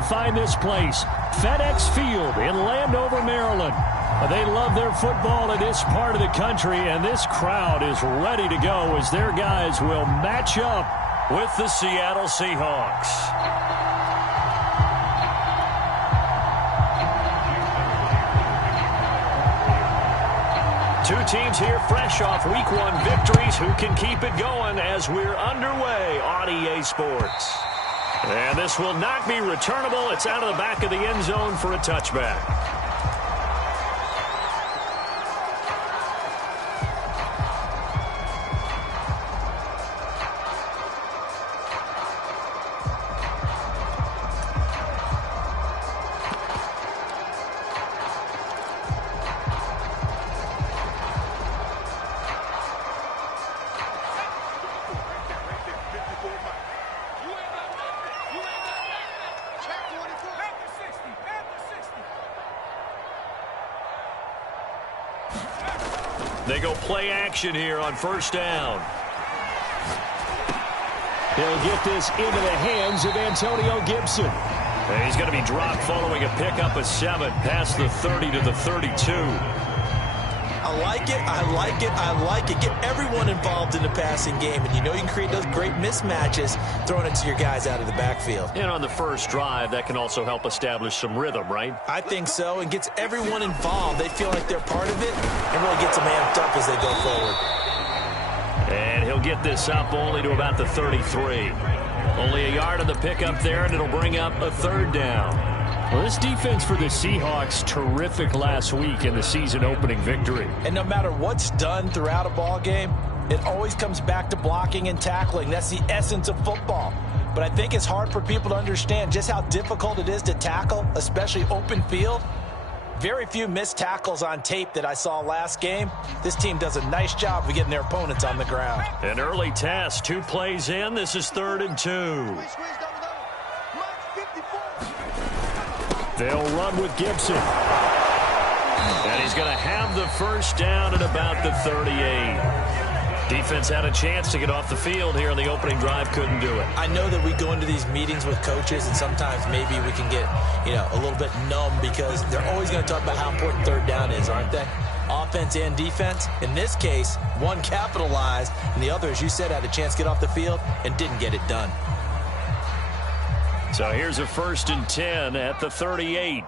you find this place? FedEx Field in Landover, Maryland. They love their football in this part of the country, and this crowd is ready to go as their guys will match up with the Seattle Seahawks. Two teams here fresh off Week 1 victories who can keep it going as we're underway on EA Sports. And this will not be returnable. It's out of the back of the end zone for a touchback. They go play action here on first down. He'll get this into the hands of Antonio Gibson. And he's going to be dropped following a pickup of 7 past the 30 to the 32. I like it, I like it, I like it. Get everyone involved in the passing game, and you know you can create those great mismatches throwing it to your guys out of the backfield. And on the first drive, that can also help establish some rhythm, right? I think so, and gets everyone involved. They feel like they're part of it, and really gets them amped up as they go forward. And he'll get this up only to about the 33. Only a yard on the pickup there, and it'll bring up a third down. Well, this defense for the Seahawks, terrific last week in the season-opening victory. And no matter what's done throughout a ball game, it always comes back to blocking and tackling. That's the essence of football. But I think it's hard for people to understand just how difficult it is to tackle, especially open field. Very few missed tackles on tape that I saw last game. This team does a nice job of getting their opponents on the ground. An early test, 2 plays in. This is 3rd and 2. They'll run with Gibson. And he's going to have the first down at about the 38. Defense had a chance to get off the field here on the opening drive, couldn't do it. I know that we go into these meetings with coaches, and sometimes maybe we can get, a little bit numb because they're always going to talk about how important third down is, aren't they? Offense and defense. In this case, one capitalized, and the other, as you said, had a chance to get off the field and didn't get it done. So here's a 1st and 10 at the 38.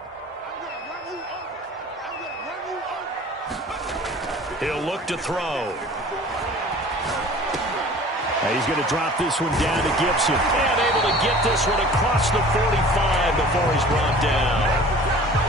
He'll look to throw. And he's going to drop this one down to Gibson. And able to get this one across the 45 before he's brought down.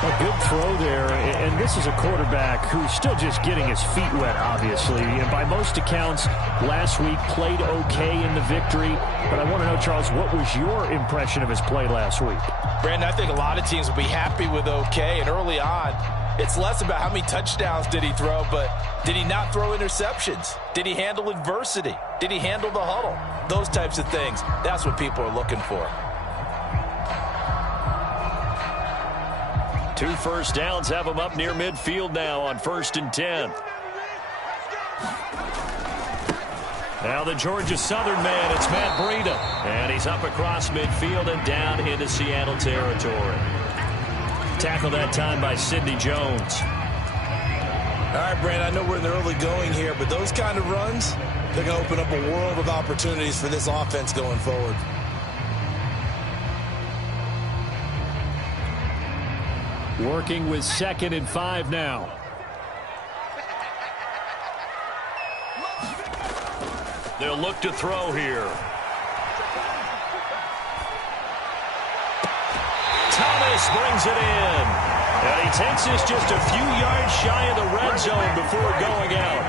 A good throw there, and this is a quarterback who's still just getting his feet wet, obviously. And by most accounts, last week played okay in the victory. But I want to know, Charles, what was your impression of his play last week? Brandon, I think a lot of teams will be happy with okay. And early on, it's less about how many touchdowns did he throw, but did he not throw interceptions? Did he handle adversity? Did he handle the huddle? Those types of things. That's what people are looking for. 2 first downs have him up near midfield now on 1st and 10. Now the Georgia Southern man, it's Matt Breida. And he's up across midfield and down into Seattle territory. Tackled that time by Sidney Jones. All right, Brandon, I know we're in the early going here, but those kind of runs, they're going to open up a world of opportunities for this offense going forward. Working with 2nd and 5 now. They'll look to throw here. Thomas brings it in. And he takes this just a few yards shy of the red zone before going out.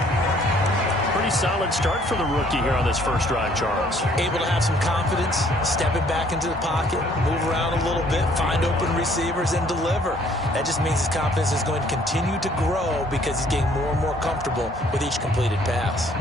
Pretty solid start for the rookie here on this first drive, Charles. Able to have some confidence, stepping back into the pocket, move around a little bit, find open receivers, and deliver. That just means his confidence is going to continue to grow because he's getting more and more comfortable with each completed pass.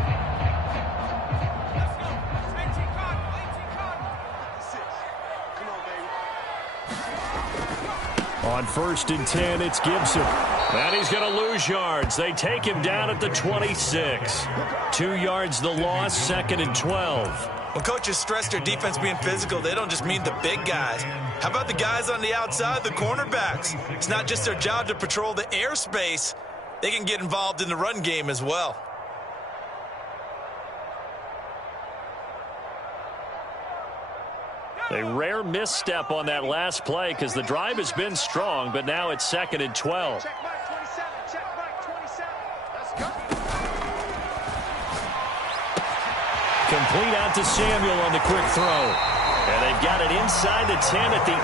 On 1st and 10, it's Gibson. And he's going to lose yards. They take him down at the 26. 2 yards the loss, 2nd and 12. When coaches stress their defense being physical, they don't just mean the big guys. How about the guys on the outside, the cornerbacks? It's not just their job to patrol the airspace. They can get involved in the run game as well. A rare misstep on that last play because the drive has been strong, but now it's 2nd and 12. Check back 27. Check back 27. Let's go. Complete out to Samuel on the quick throw. And they've got it inside the 10 at the 8.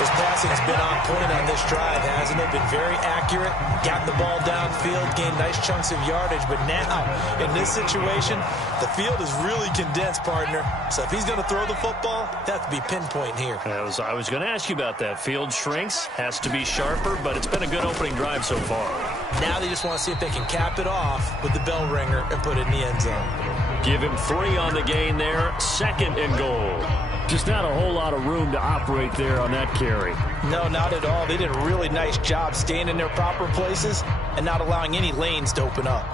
His passing has been on point on this drive, hasn't it? Been very accurate, got the ball downfield, gained nice chunks of yardage. But now, in this situation, the field is really condensed, partner. So if he's going to throw the football, that has to be pinpoint here. I was going to ask you about that. Field shrinks, has to be sharper, but it's been a good opening drive so far. Now they just want to see if they can cap it off with the bell ringer and put it in the end zone. Give him 3 on the gain there, 2nd and goal. Just not a whole lot of room to operate there on that carry. No, not at all. They did a really nice job staying in their proper places and not allowing any lanes to open up.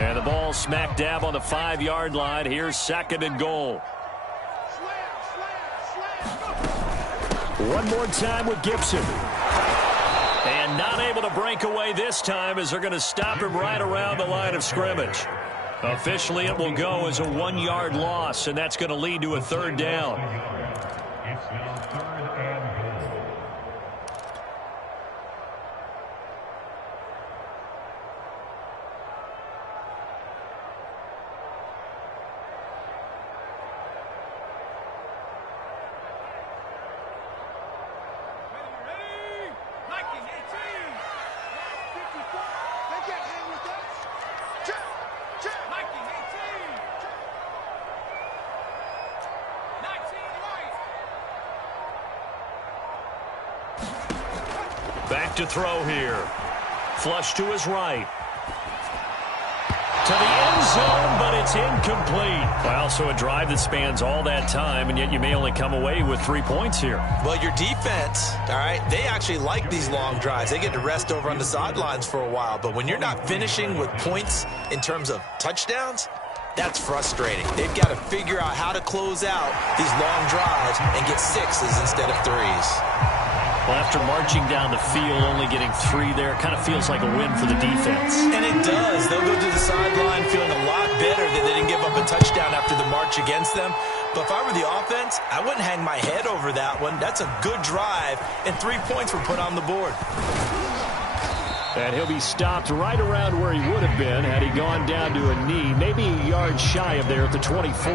And the ball smack dab on the 5-yard line. Here's 2nd and goal. One more time with Gibson. And not able to break away this time as they're going to stop him right around the line of scrimmage. Officially, it will go as a 1-yard loss, and that's going to lead to a 3rd down. It's now 3rd and goal. Back to throw here. Flush to his right. To the end zone, but it's incomplete. Well, so a drive that spans all that time, and yet you may only come away with 3 points here. Well, your defense, all right, they actually like these long drives. They get to rest over on the sidelines for a while. But when you're not finishing with points in terms of touchdowns, that's frustrating. They've got to figure out how to close out these long drives and get 6s instead of 3s. Well, after marching down the field, only getting 3 there, kind of feels like a win for the defense. And it does. They'll go to the sideline feeling a lot better that they didn't give up a touchdown after the march against them. But if I were the offense, I wouldn't hang my head over that one. That's a good drive, and 3 points were put on the board. And he'll be stopped right around where he would have been had he gone down to a knee, maybe a yard shy of there at the 24.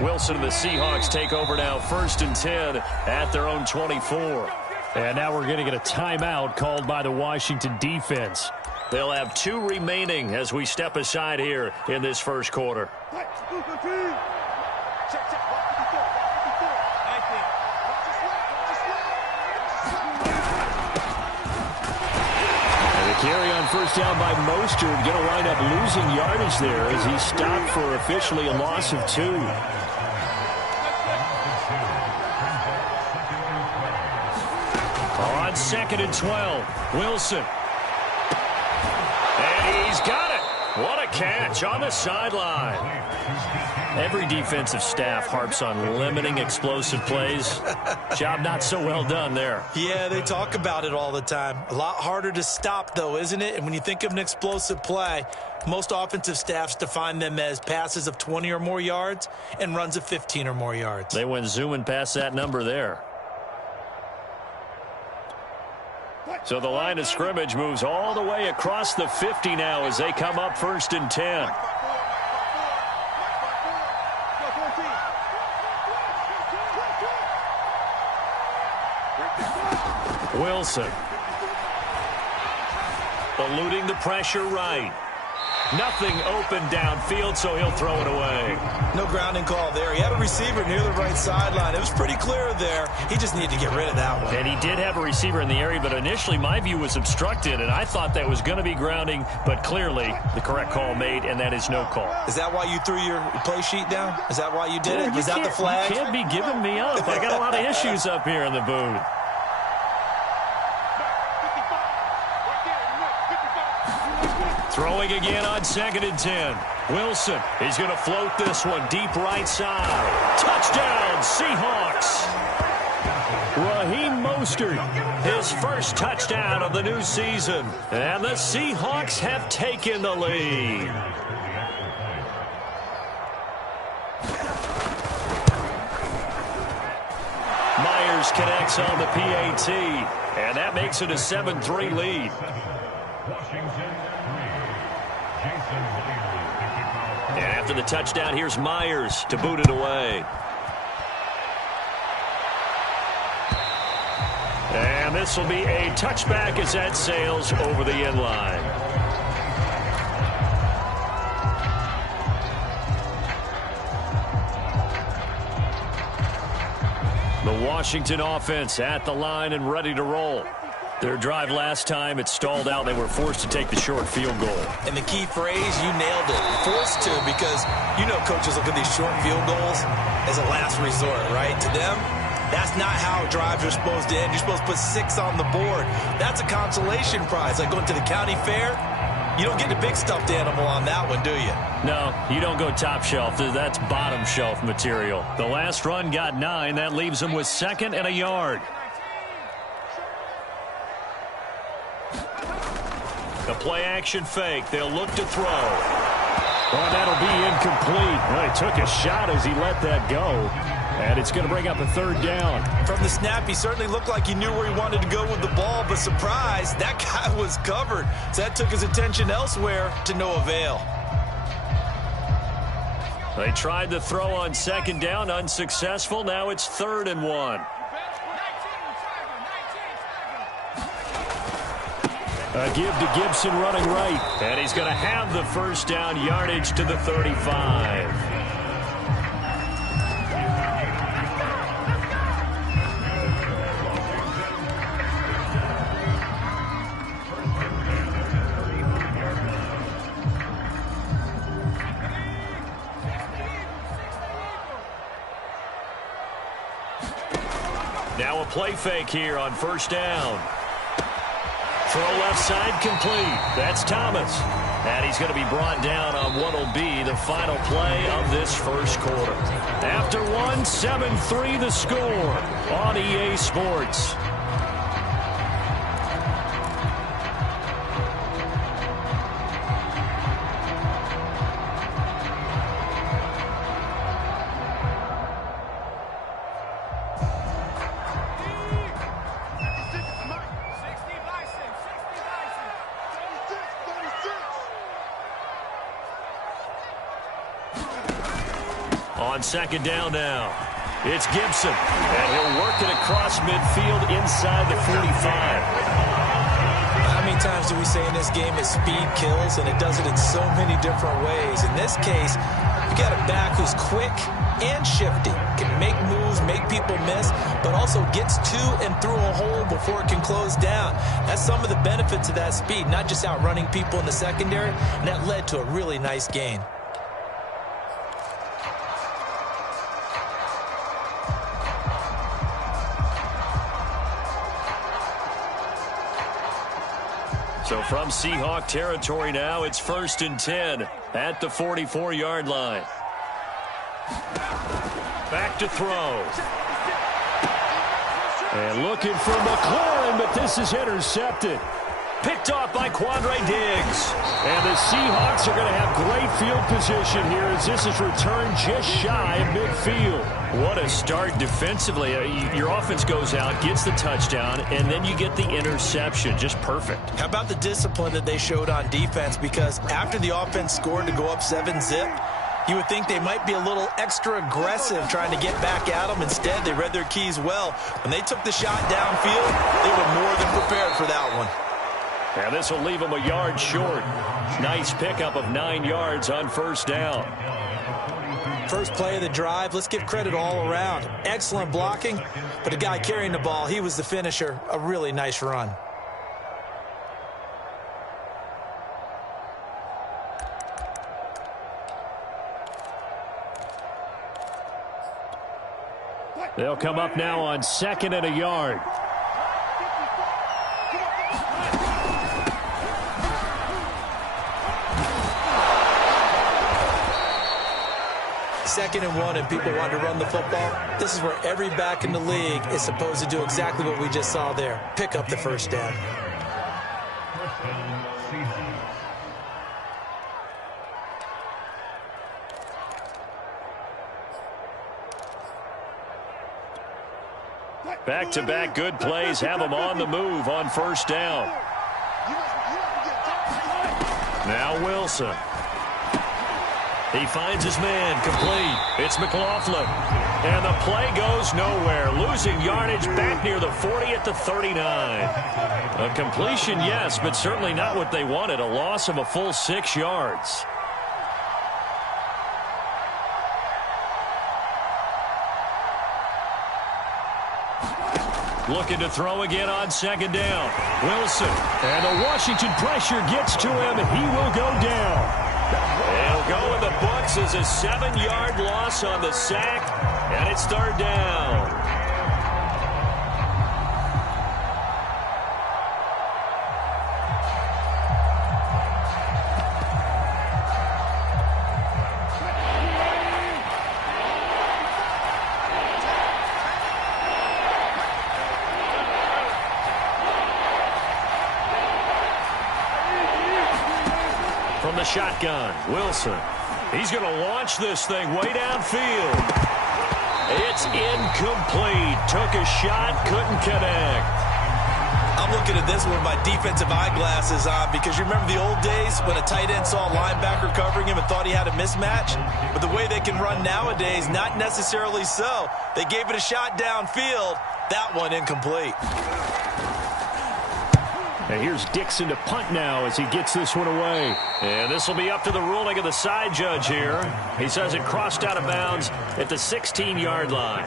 Wilson and the Seahawks take over now, 1st and 10 at their own 24. And now we're going to get a timeout called by the Washington defense. They'll have 2 remaining as we step aside here in this first quarter. And the carry on 1st down by Mostert, going to wind up losing yardage there as he stopped for officially a loss of 2. On 2nd and 12, Wilson. And he's got it. What a catch on the sideline. Every defensive staff harps on limiting explosive plays. Job not so well done there. Yeah, they talk about it all the time. A lot harder to stop, though, isn't it? And when you think of an explosive play, most offensive staffs define them as passes of 20 or more yards and runs of 15 or more yards. They went zooming past that number there. So the line of scrimmage moves all the way across the 50 now as they come up 1st and 10. Wilson. eluding the pressure right. Nothing open downfield, so he'll throw it away. No grounding call there. He had a receiver near the right sideline. It was pretty clear there. He just needed to get rid of that one. And he did have a receiver in the area, but initially my view was obstructed, and I thought that was going to be grounding, but clearly the correct call made, and that is no call. Is that why you threw your play sheet down? Is that why you did it? Was that the flag? You can't be giving me up. I got a lot of issues up here in the booth. Throwing again on 2nd and 10. Wilson, he's going to float this one deep right side. Touchdown, Seahawks. Raheem Mostert, his first touchdown of the new season. And the Seahawks have taken the lead. Myers connects on the PAT, and that makes it a 7-3 lead. And after the touchdown, here's Myers to boot it away. And this will be a touchback as that sails over the end line. The Washington offense at the line and ready to roll. Their drive last time, it stalled out. They were forced to take the short field goal. And the key phrase, you nailed it. Forced to, because you know coaches look at these short field goals as a last resort, right? To them, that's not how drives are supposed to end. You're supposed to put 6 on the board. That's a consolation prize. Like going to the county fair, you don't get the big stuffed animal on that one, do you? No, you don't go top shelf. That's bottom shelf material. The last run got 9. That leaves them with 2nd and a yard. The play-action fake. They'll look to throw. Oh, that'll be incomplete. Well, he took a shot as he let that go. And it's going to bring up a 3rd down. From the snap, he certainly looked like he knew where he wanted to go with the ball, but surprise, that guy was covered. So that took his attention elsewhere to no avail. They tried to throw on 2nd down, unsuccessful. Now it's 3rd and 1. A give to Gibson running right. And he's going to have the first down, yardage to the 35. Now a play fake here on 1st down. Throw left side complete. That's Thomas. And he's going to be brought down on what will be the final play of this first quarter. After 1, 7-3 the score on EA Sports. On 2nd down now, it's Gibson, and he'll work it across midfield inside the 45. How many times do we say in this game that speed kills, and it does it in so many different ways? In this case, you got a back who's quick and shifty, can make moves, make people miss, but also gets to and through a hole before it can close down. That's some of the benefits of that speed, not just outrunning people in the secondary, and that led to a really nice gain. So from Seahawk territory now, it's 1st and 10 at the 44-yard line. Back to throw. And looking for McLaurin, but this is intercepted. Picked off by Quandre Diggs. And the Seahawks are going to have great field position here as this is returned just shy of midfield. What a start defensively. Your offense goes out, gets the touchdown, and then you get the interception. Just perfect. How about the discipline that they showed on defense? Because after the offense scored to go up 7-zip, you would think they might be a little extra aggressive trying to get back at them. Instead, they read their keys well. When they took the shot downfield, they were more than prepared for that one. And this will leave him a yard short. Nice pickup of 9 yards on first down. First play of the drive, let's give credit all around. Excellent blocking, but the guy carrying the ball, he was the finisher. A really nice run. They'll come up now on 2nd and a yard. Second and 1, and people want to run the football. This is where every back in the league is supposed to do exactly what we just saw there. Pick up the first down. Back-to-back good plays have them on the move on first down. Now Wilson. He finds his man, complete. It's McLaughlin. And the play goes nowhere. Losing yardage back near the 40 at the 39. A completion, yes, but certainly not what they wanted. A loss of a full 6 yards. Looking to throw again on 2nd down. Wilson. And the Washington pressure gets to him. He will go down. It'll go in the books as a 7-yard loss on the sack, and it's 3rd down. From the shotgun, Wilson. He's going to launch this thing way downfield. It's incomplete. Took a shot, couldn't connect. I'm looking at this with my defensive eyeglasses on because you remember the old days when a tight end saw a linebacker covering him and thought he had a mismatch? But the way they can run nowadays, not necessarily so. They gave it a shot downfield. That one incomplete. And here's Dixon to punt now as he gets this one away. And this will be up to the ruling of the side judge here. He says it crossed out of bounds at the 16-yard line.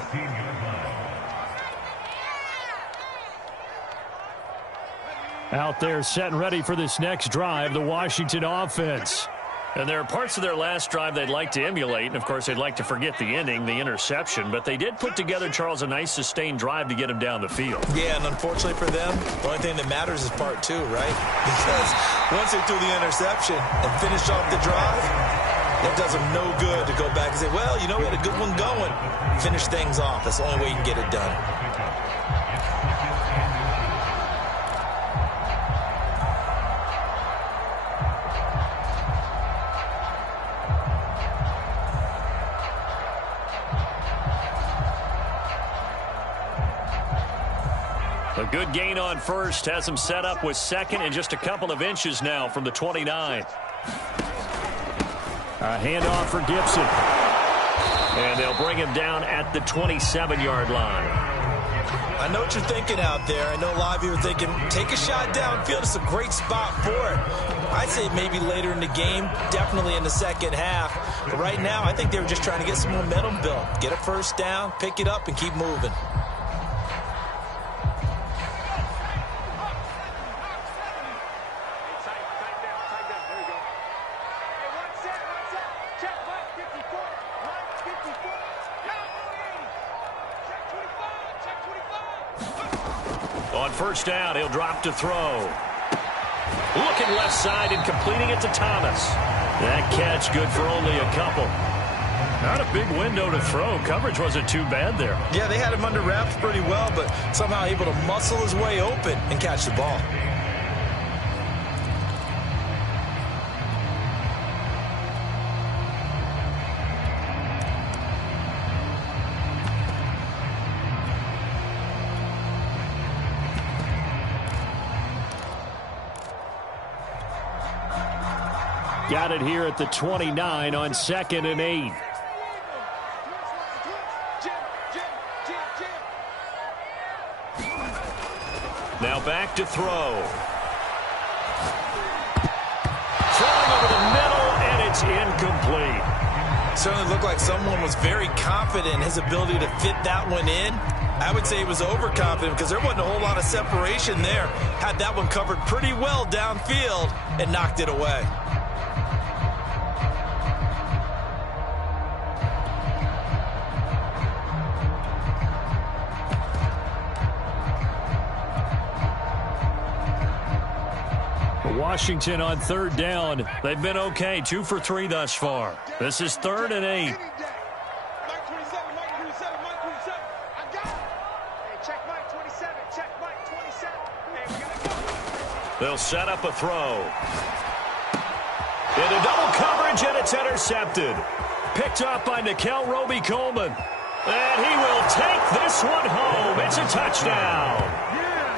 Out there set and ready for this next drive, the Washington offense. And there are parts of their last drive they'd like to emulate. And, of course, they'd like to forget the ending, the interception. But they did put together, Charles, a nice sustained drive to get him down the field. Yeah, and unfortunately for them, the only thing that matters is part 2, right? Because once they threw the interception and finished off the drive, that does them no good to go back and say, well, you know, we had a good one going. Finish things off. That's the only way you can get it done. A good gain on first has him set up with 2nd and just a couple of inches now from the 29. A handoff for Gibson. And they'll bring him down at the 27-yard line. I know what you're thinking out there. I know a lot of you are thinking, take a shot downfield. It's a great spot for it. I'd say maybe later in the game, definitely in the second half. But right now, I think they were just trying to get some momentum built. Get a first down, pick it up, and keep moving. On first down, he'll drop to throw. Looking left side and completing it to Thomas. That catch good for only a couple. Not a big window to throw. Coverage wasn't too bad there. Yeah, they had him under wraps pretty well, but somehow able to muscle his way open and catch the ball. Got it here at the 29 on 2nd and 8. Now back to throw. certainly looked like someone was very confident in his ability to fit that one in. I would say he was overconfident because there wasn't a whole lot of separation there. Had that one covered pretty well downfield and knocked it away. Washington on third down. They've been okay, 2 for 3 thus far. This is 3rd and 8. They'll set up a throw. Into double coverage, and it's intercepted. Picked up by Nikel Roby-Coleman. And he will take this one home. It's a touchdown.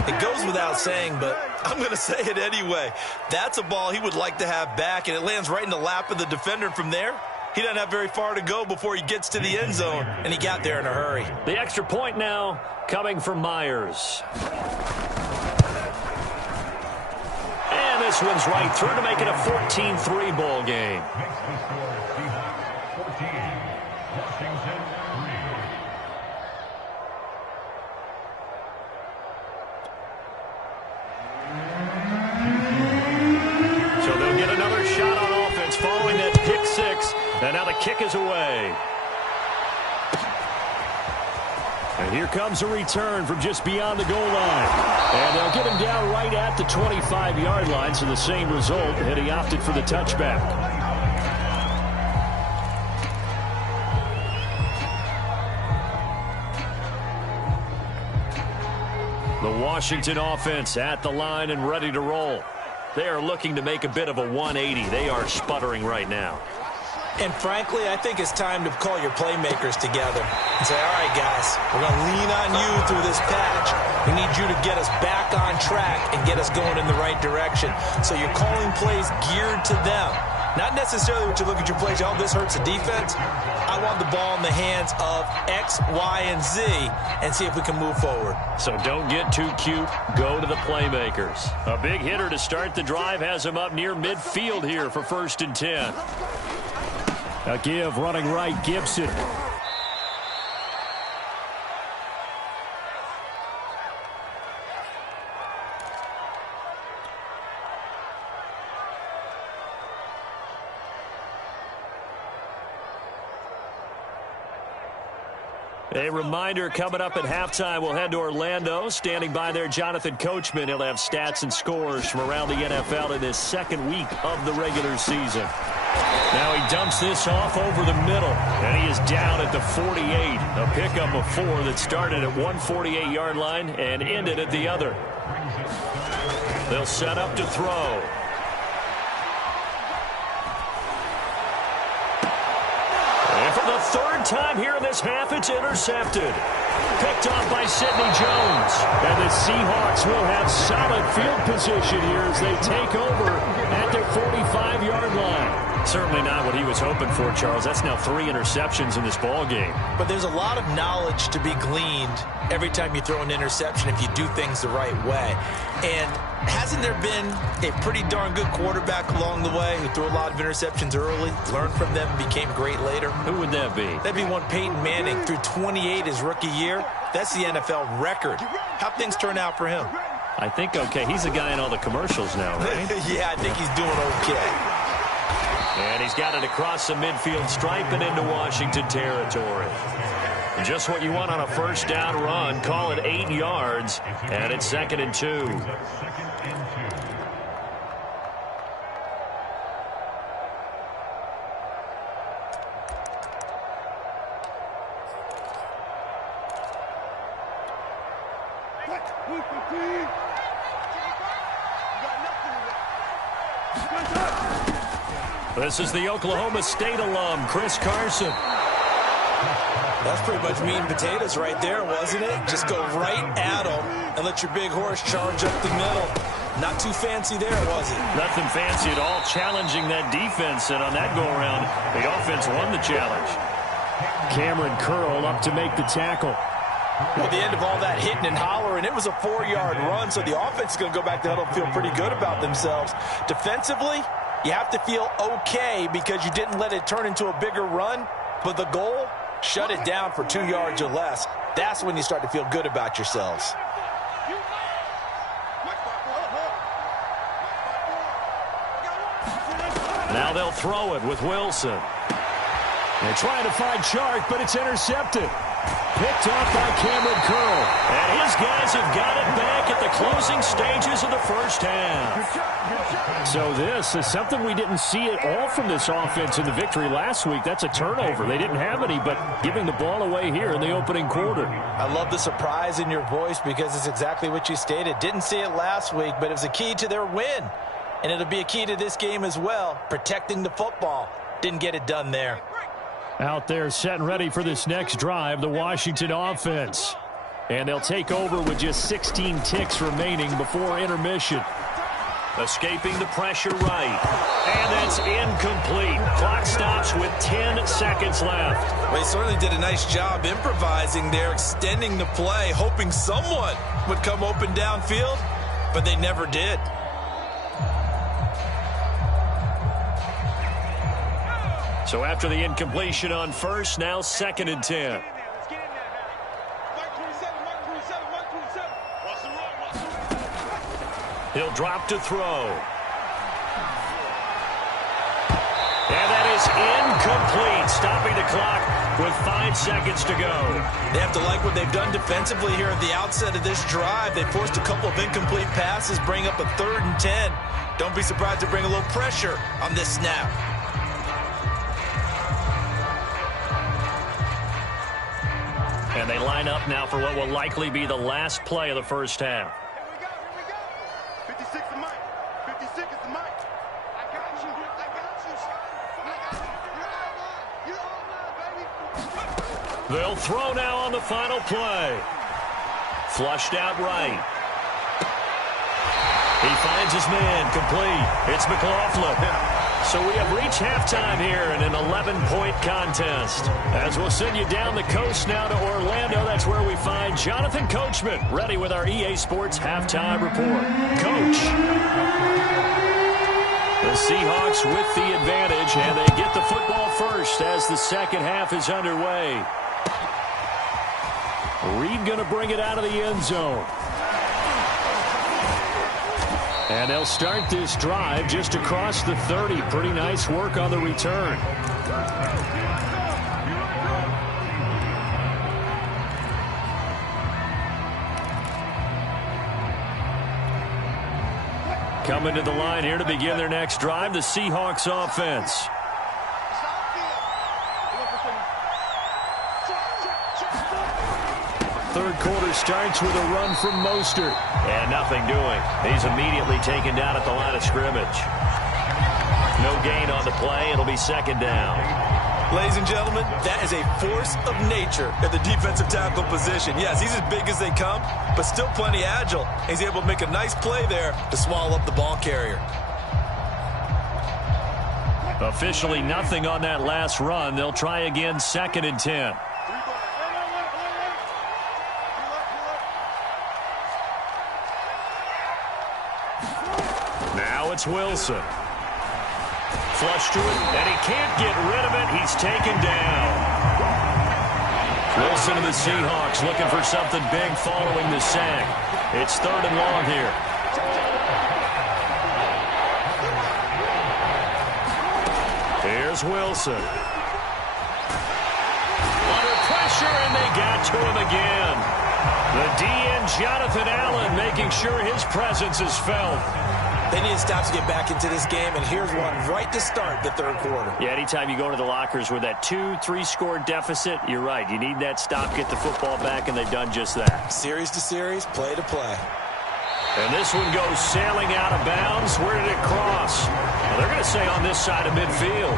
It goes without saying, but I'm going to say it anyway. That's a ball he would like to have back, and it lands right in the lap of the defender. From there, he doesn't have very far to go before he gets to the end zone, and he got there in a hurry. The extra point now coming from Myers. And this one's right through to make it a 14-3 ball game. Makes the score Seahawks 14, Washington 3. So they'll get another shot on offense following that pick six. And now the kick is away. And here comes a return from just beyond the goal line. And they'll get him down right at the 25-yard line. So the same result, and he opted for the touchback. The Washington offense at the line and ready to roll. They are looking to make a bit of a 180. They are sputtering right now. And frankly, I think it's time to call your playmakers together and say, all right, guys, we're going to lean on you through this patch. We need you to get us back on track and get us going in the right direction. So you're calling plays geared to them. Not necessarily what you look at your plays, oh, this hurts the defense. I want the ball in the hands of X, Y, and Z and see if we can move forward. So don't get too cute. Go to the playmakers. A big hitter to start the drive has him up near midfield here for 1st and 10. A give running right, Gibson. A reminder, coming up at halftime, we'll head to Orlando. Standing by there, Jonathan Coachman. He'll have stats and scores from around the NFL in this second week of the regular season. Now he dumps this off over the middle, and he is down at the 48. A pickup of 4 that started at 148-yard line and ended at the other. They'll set up to throw. And for the 3rd time here in this half, it's intercepted. Picked off by Sidney Jones. And the Seahawks will have solid field position here as they take over at their 45-yard line. Certainly not what he was hoping for, Charles. That's now 3 interceptions in this ball game. But there's a lot of knowledge to be gleaned every time you throw an interception if you do things the right way. And hasn't there been a pretty darn good quarterback along the way who threw a lot of interceptions early, learned from them, and became great later? Who would that be? That'd be one Peyton Manning. Threw 28 his rookie year. That's the NFL record. How'd things turn out for him? I think okay. He's the guy in all the commercials now, right? Yeah, I think he's doing okay. And he's got it across the midfield stripe and into Washington territory. Just what you want on a 1st down run. Call it 8 yards, and it's 2nd and 2. This is the Oklahoma State alum, Chris Carson. That's pretty much meat and potatoes right there, wasn't it? Just go right at them and let your big horse charge up the middle. Not too fancy there, was it? Nothing fancy at all, challenging that defense. And on that go-around, the offense won the challenge. Cameron Curl up to make the tackle. Well, at the end of all that hitting and hollering, it was a 4-yard run, so the offense is going to go back to the huddle and feel pretty good about themselves. Defensively, You have to feel okay because you didn't let it turn into a bigger run, but the goal, shut it down for 2 yards or less. That's when you start to feel good about yourselves. Now they'll throw it with Wilson. They're trying to find Chark, but it's intercepted. Picked off by Cameron Curl. And his guys have got it back at the closing stages of the first half. So this is something we didn't see at all from this offense in the victory last week. That's a turnover. They didn't have any, but giving the ball away here in the opening quarter. I love the surprise in your voice because it's exactly what you stated. Didn't see it last week, but it was a key to their win. And it'll be a key to this game as well, protecting the football. Didn't get it done there. Out there set and ready for this next drive, the Washington offense. And they'll take over with just 16 ticks remaining before intermission. Escaping the pressure right. And that's incomplete. Clock stops with 10 seconds left. Well, he certainly did a nice job improvising there, extending the play, hoping someone would come open downfield, but they never did. So after the incompletion on first, now 2nd and 10. He'll drop to throw. And that is incomplete, stopping the clock with 5 seconds to go. They have to like what they've done defensively here at the outset of this drive. They forced a couple of incomplete passes, bring up a 3rd and 10. Don't be surprised to bring a little pressure on this snap. And they line up now for what will likely be the last play of the first half. Here we go. 56 is Mike. 56 is the Mike. I got you. You're all mine, baby. They'll throw now on the final play. Flushed out right. He finds his man, complete. It's McLaughlin. So we have reached halftime here in an 11-point contest. As we'll send you down the coast now to Orlando, that's where we find Jonathan Coachman, ready with our EA Sports Halftime Report. Coach. The Seahawks with the advantage, and they get the football first as the second half is underway. Reed going to bring it out of the end zone. And they'll start this drive just across the 30. Pretty nice work on the return. Coming to the line here to begin their next drive, the Seahawks offense. Third quarter starts with a run from Mostert. And nothing doing. He's immediately taken down at the line of scrimmage. No gain on the play. It'll be 2nd down. Ladies and gentlemen, that is a force of nature at the defensive tackle position. Yes, he's as big as they come, but still plenty agile. He's able to make a nice play there to swallow up the ball carrier. Officially nothing on that last run. They'll try again, 2nd and 10. It's Wilson. Flush to it, and he can't get rid of it. He's taken down. Wilson and the Seahawks looking for something big following the sack. It's 3rd and long here. Here's Wilson. Under pressure, and they got to him again. The DN, Jonathan Allen, making sure his presence is felt. They need to stop to get back into this game, and here's one right to start the 3rd quarter. Yeah, anytime you go to the lockers with that 2-3 score deficit, you're right. You need that stop, get the football back, and they've done just that. Series to series, play to play. And this one goes sailing out of bounds. Where did it cross? Well, they're going to say on this side of midfield.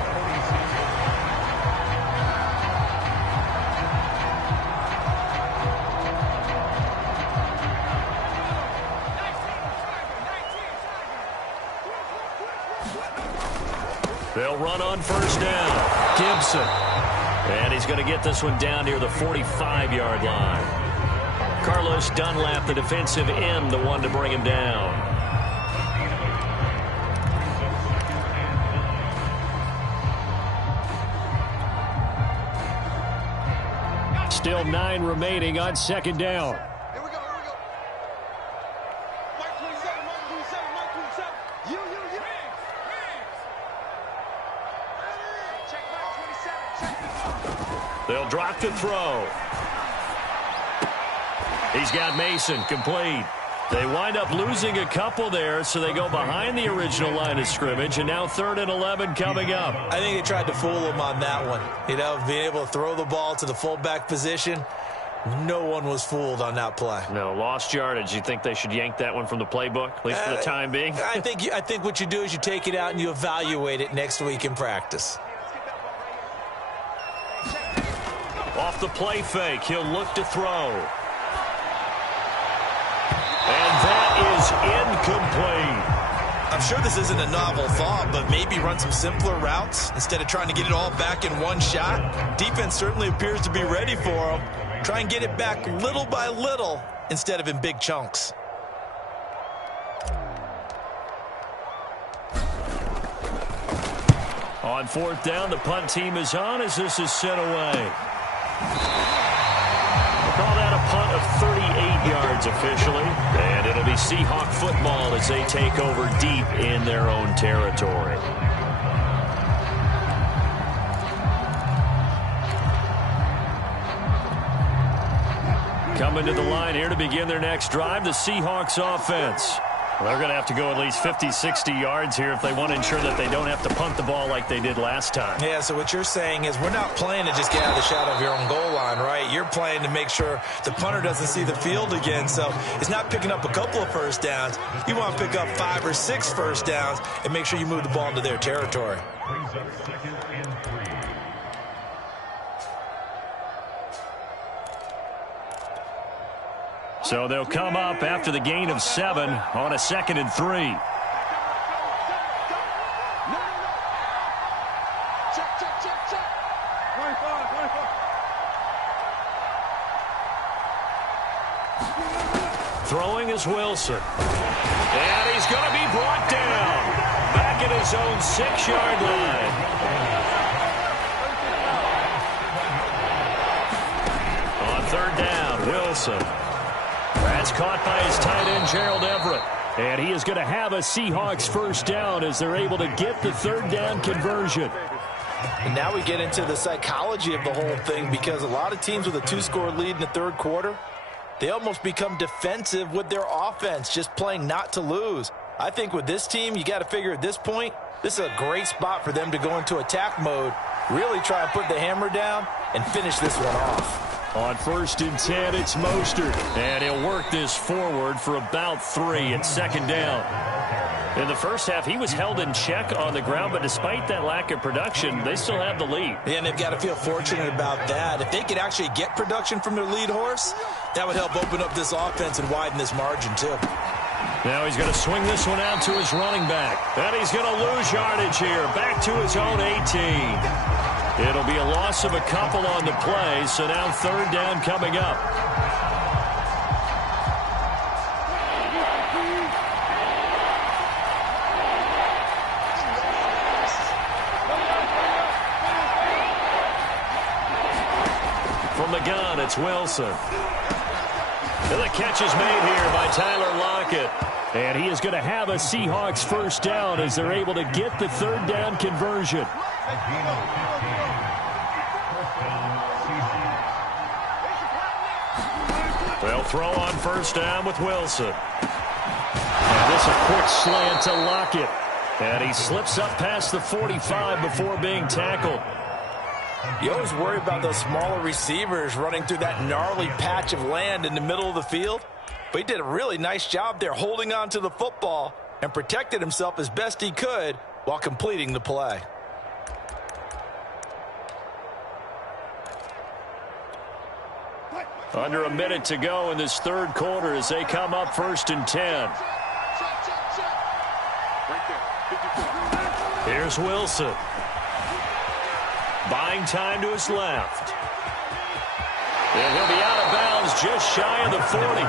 They'll run on 1st down. Gibson. And he's going to get this one down near the 45-yard line. Carlos Dunlap, the defensive end, the one to bring him down. Still 9 remaining on second down. Here we go. Mike 27, Mike 27, Mike 27. You. Check Mike 27, check. They'll drop the throw. He's got Mason complete. They wind up losing a couple there, so they go behind the original line of scrimmage, and now 3rd and 11 coming up. I think they tried to fool him on that one. You know, being able to throw the ball to the fullback position, no one was fooled on that play. No, lost yardage. You think they should yank that one from the playbook, at least for the time being? I think what you do is you take it out and you evaluate it next week in practice. Off the play fake, he'll look to throw. And that is incomplete. I'm sure this isn't a novel thought, but maybe run some simpler routes instead of trying to get it all back in one shot. Defense certainly appears to be ready for him. Try and get it back little by little instead of in big chunks. On 4th down, the punt team is on as this is sent away. Call that a punt of 38 yards officially. And it'll be Seahawk football as they take over deep in their own territory. Coming to the line here to begin their next drive, the Seahawks offense. Well, they're going to have to go at least 50, 60 yards here if they want to ensure that they don't have to punt the ball like they did last time. Yeah, so what you're saying is we're not playing to just get out of the shadow of your own goal line, right? You're playing to make sure the punter doesn't see the field again. So it's not picking up a couple of first downs. You want to pick up 5 or 6 first downs and make sure you move the ball into their territory. Brings up 2nd and 3. So they'll come up after the gain of 7 on a 2nd and 3. Check. 25. Throwing is Wilson. And he's going to be brought down. Back at his own 6-yard line. On 3rd down, Wilson. That's caught by his tight end, Gerald Everett. And he is going to have a Seahawks first down as they're able to get the 3rd down conversion. And now we get into the psychology of the whole thing, because a lot of teams with a 2-score lead in the 3rd quarter, they almost become defensive with their offense, just playing not to lose. I think with this team, you got to figure at this point, this is a great spot for them to go into attack mode, really try and put the hammer down and finish this one off. On 1st and 10, it's Mostert. And he'll work this forward for about 3 at 2nd down. In the first half, he was held in check on the ground, but despite that lack of production, they still have the lead. Yeah, and they've got to feel fortunate about that. If they could actually get production from their lead horse, that would help open up this offense and widen this margin, too. Now he's going to swing this one out to his running back. And he's going to lose yardage here, back to his own 18. It'll be a loss of a couple on the play, so now 3rd down coming up. From the gun, it's Wilson. And the catch is made here by Tyler Lockett. And he is going to have a Seahawks first down as they're able to get the 3rd down conversion. They'll throw on 1st down with Wilson. And this a quick slant to Lockett. And he slips up past the 45 before being tackled. You always worry about those smaller receivers running through that gnarly patch of land in the middle of the field. But he did a really nice job there holding on to the football and protected himself as best he could while completing the play. Under a minute to go in this 3rd quarter as they come up 1st and 10. Here's Wilson. Buying time to his left. And he'll be out of bounds just shy of the 40.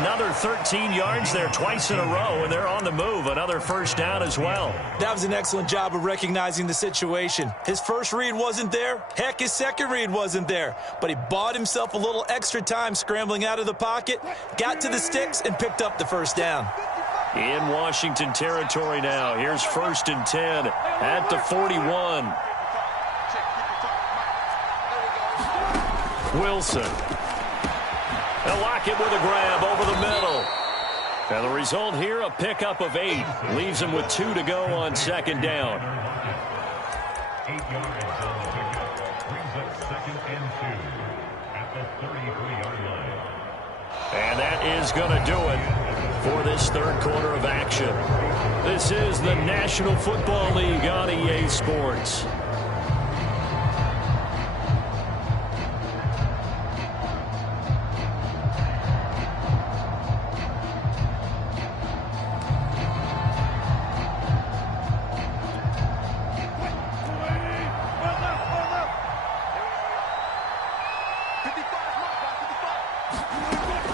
Another 13 yards there twice in a row, and they're on the move. Another first down as well. That was an excellent job of recognizing the situation. His first read wasn't there. Heck, his second read wasn't there. But he bought himself a little extra time scrambling out of the pocket, got to the sticks, and picked up the first down. In Washington territory now. Here's 1st and 10 at the 41. Wilson. They'll lock it with a grab over the middle. And the result here, a pickup of 8. Leaves him with 2 to go on 2nd down. 8 yards on the pickup. Brings up 2nd and 2 at the 33-yard line. And that is going to do it for this third quarter of action. This is the National Football League on EA Sports.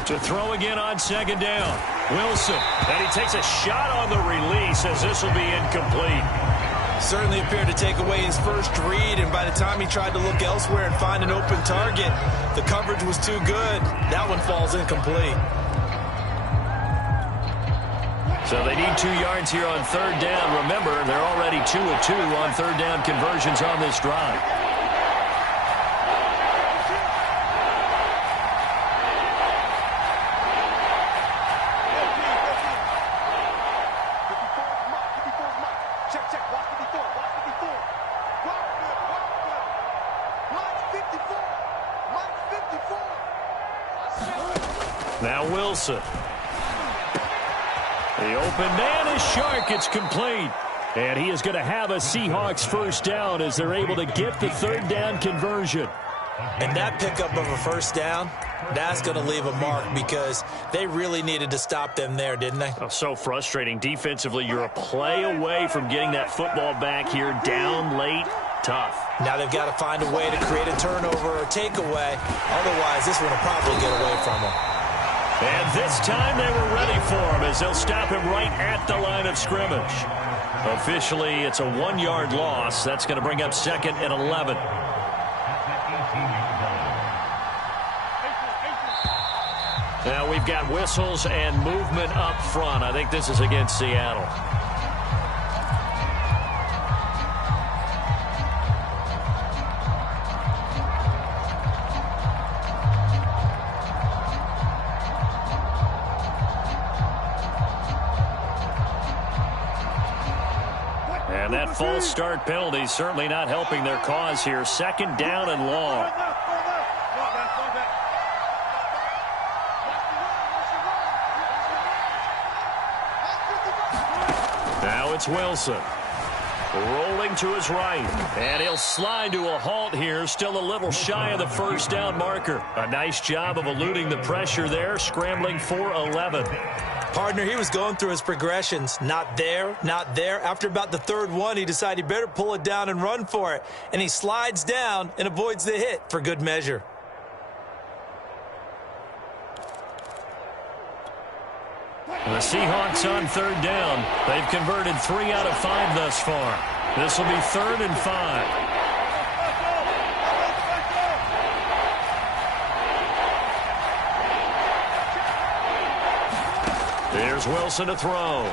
To throw again on 2nd down. Wilson. And he takes a shot on the release as this will be incomplete. Certainly appeared to take away his first read, and by the time he tried to look elsewhere and find an open target, the coverage was too good. That one falls incomplete. So they need 2 yards here on 3rd down. Remember, they're already 2 of 2 on 3rd down conversions on this drive. Now Wilson. The open man is Shark. It's complete. And he is going to have a Seahawks first down as they're able to get the 3rd down conversion. And that pickup of a first down, that's going to leave a mark because they really needed to stop them there, didn't they? Oh, so frustrating. Defensively, you're a play away from getting that football back here down late. Tough. Now they've got to find a way to create a turnover or takeaway. Otherwise, this one will probably get away from them. And this time they were ready for him as they'll stop him right at the line of scrimmage. Officially, it's a 1-yard loss. That's going to bring up 2nd and 11. Now we've got whistles and movement up front. I think this is against Seattle. And that false start penalty certainly not helping their cause here. 2nd down and long. Now it's Wilson. Rolling to his right. And he'll slide to a halt here. Still a little shy of the first down marker. A nice job of eluding the pressure there. Scrambling for 11. Partner, he was going through his progressions. Not there, not there. After about the 3rd one, he decided he better pull it down and run for it. And he slides down and avoids the hit for good measure. The Seahawks on 3rd down. They've converted 3 out of 5 thus far. This will be 3rd and 5. Here's Wilson to throw.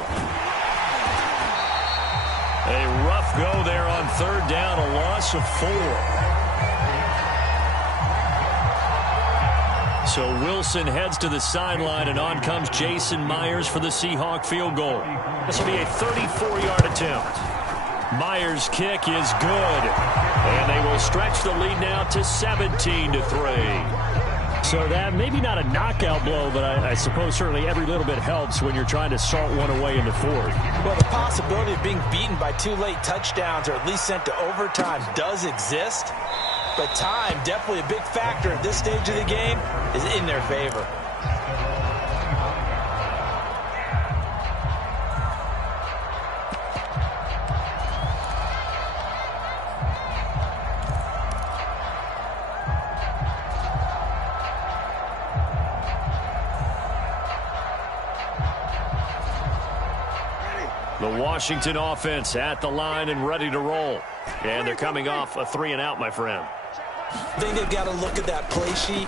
A rough go there on 3rd down, a loss of 4. So Wilson heads to the sideline, and on comes Jason Myers for the Seahawk field goal. This will be a 34-yard attempt. Myers' kick is good, and they will stretch the lead now to 17-3. So that maybe not a knockout blow, but I suppose certainly every little bit helps when you're trying to salt one away into 4th. Well, the possibility of being beaten by 2 late touchdowns or at least sent to overtime does exist. But time, definitely a big factor at this stage of the game, is in their favor. Washington offense at the line and ready to roll. And they're coming off a 3-and-out, my friend. I think they've got to look at that play sheet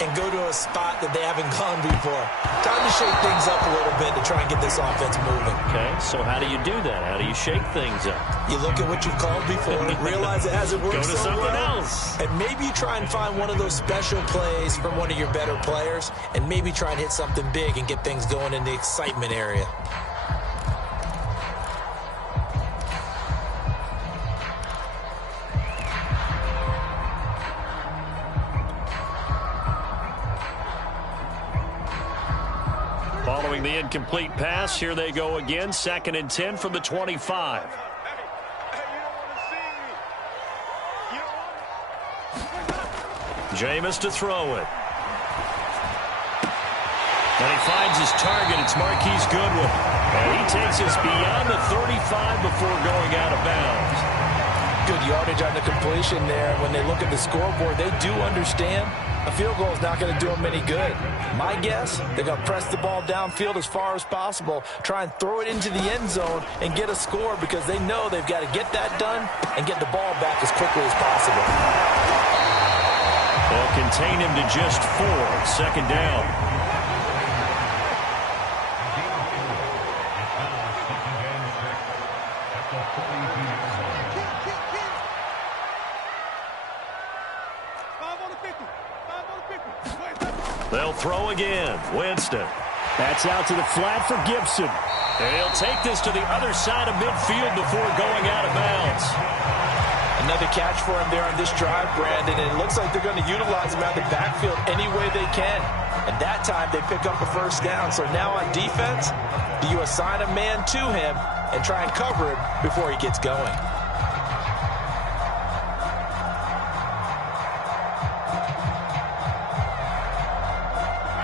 and go to a spot that they haven't gone before. Time to shake things up a little bit to try and get this offense moving. Okay, so how do you do that? How do you shake things up? You look at what you've called before, realize it hasn't worked Go to so something well, else. and maybe you try and find one of those special plays from one of your better players, and maybe try and hit something big and get things going in the excitement area. Following the incomplete pass, here they go again. 2nd and 10 from the 25. Jameis to throw it. And he finds his target. It's Marquise Goodwin. And he takes us beyond the 35 before going out of bounds. Good yardage on the completion there. When they look at the scoreboard, they do understand a field goal is not going to do them any good. My guess, they're going to press the ball downfield as far as possible, try and throw it into the end zone and get a score because they know they've got to get that done and get the ball back as quickly as possible. They'll contain him to just 4. 2nd down. They'll throw again. Winston. That's out to the flat for Gibson. And he'll take this to the other side of midfield before going out of bounds. Another catch for him there on this drive, Brandon, and it looks like they're going to utilize him out of the backfield any way they can. And that time they pick up a 1st down. So now on defense, do you assign a man to him and try and cover him before he gets going?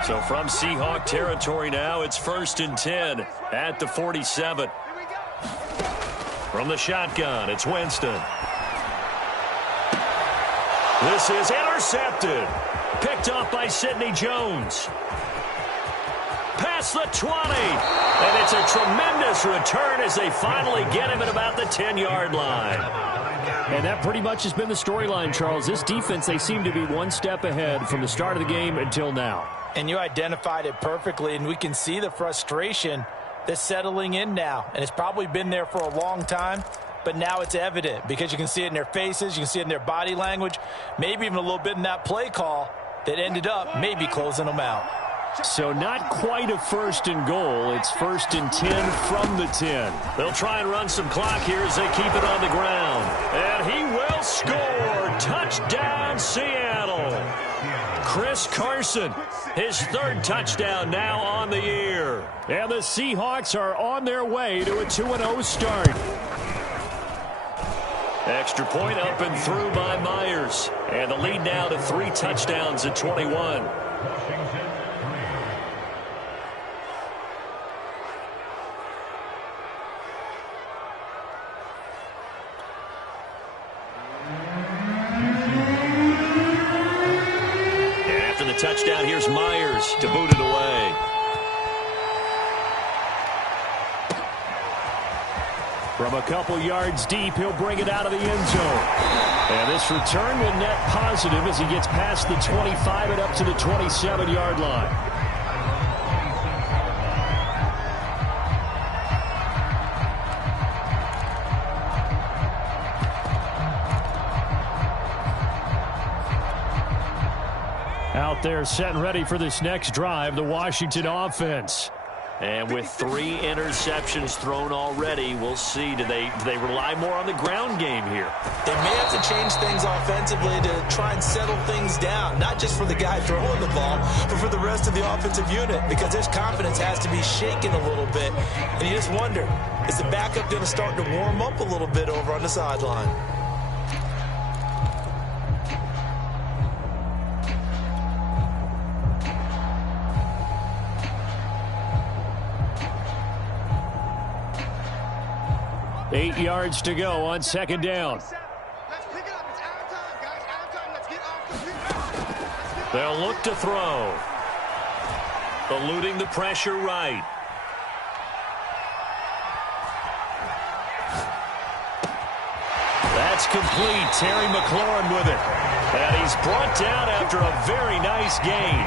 So from Seahawk territory now, it's 1st and 10 at the 47. From the shotgun, it's Winston. This is intercepted. Picked off by Sidney Jones. Past the 20. And it's a tremendous return as they finally get him at about the 10-yard line. And that pretty much has been the storyline, Charles. This defense, they seem to be one step ahead from the start of the game until now. And you identified it perfectly, and we can see the frustration that's settling in now. And it's probably been there for a long time, but now it's evident because you can see it in their faces, you can see it in their body language, maybe even a little bit in that play call that ended up maybe closing them out. So not quite a 1st and goal. It's 1st and 10 from the 10. They'll try and run some clock here as they keep it on the ground. And he will score. Touchdown, Seattle. Chris Carson, his 3rd touchdown now on the year. And the Seahawks are on their way to a 2-0 start. Extra point up and through by Myers. And the lead now to 3 touchdowns at 21. Touchdown. Here's Myers to boot it away. From a couple yards deep, he'll bring it out of the end zone. And this return will net positive as he gets past the 25 and up to the 27-yard line. Out there set and ready for this next drive, the Washington offense. And with 3 interceptions thrown already, we'll see. Do they rely more on the ground game here? They may have to change things offensively to try and settle things down, not just for the guy throwing the ball, but for the rest of the offensive unit, because his confidence has to be shaken a little bit. And you just wonder, is the backup going to start to warm up a little bit over on the sideline? Eight yards to go on 2nd down. They'll look to throw. Eluding the pressure right. That's complete. Terry McLaurin with it. And he's brought down after a very nice gain.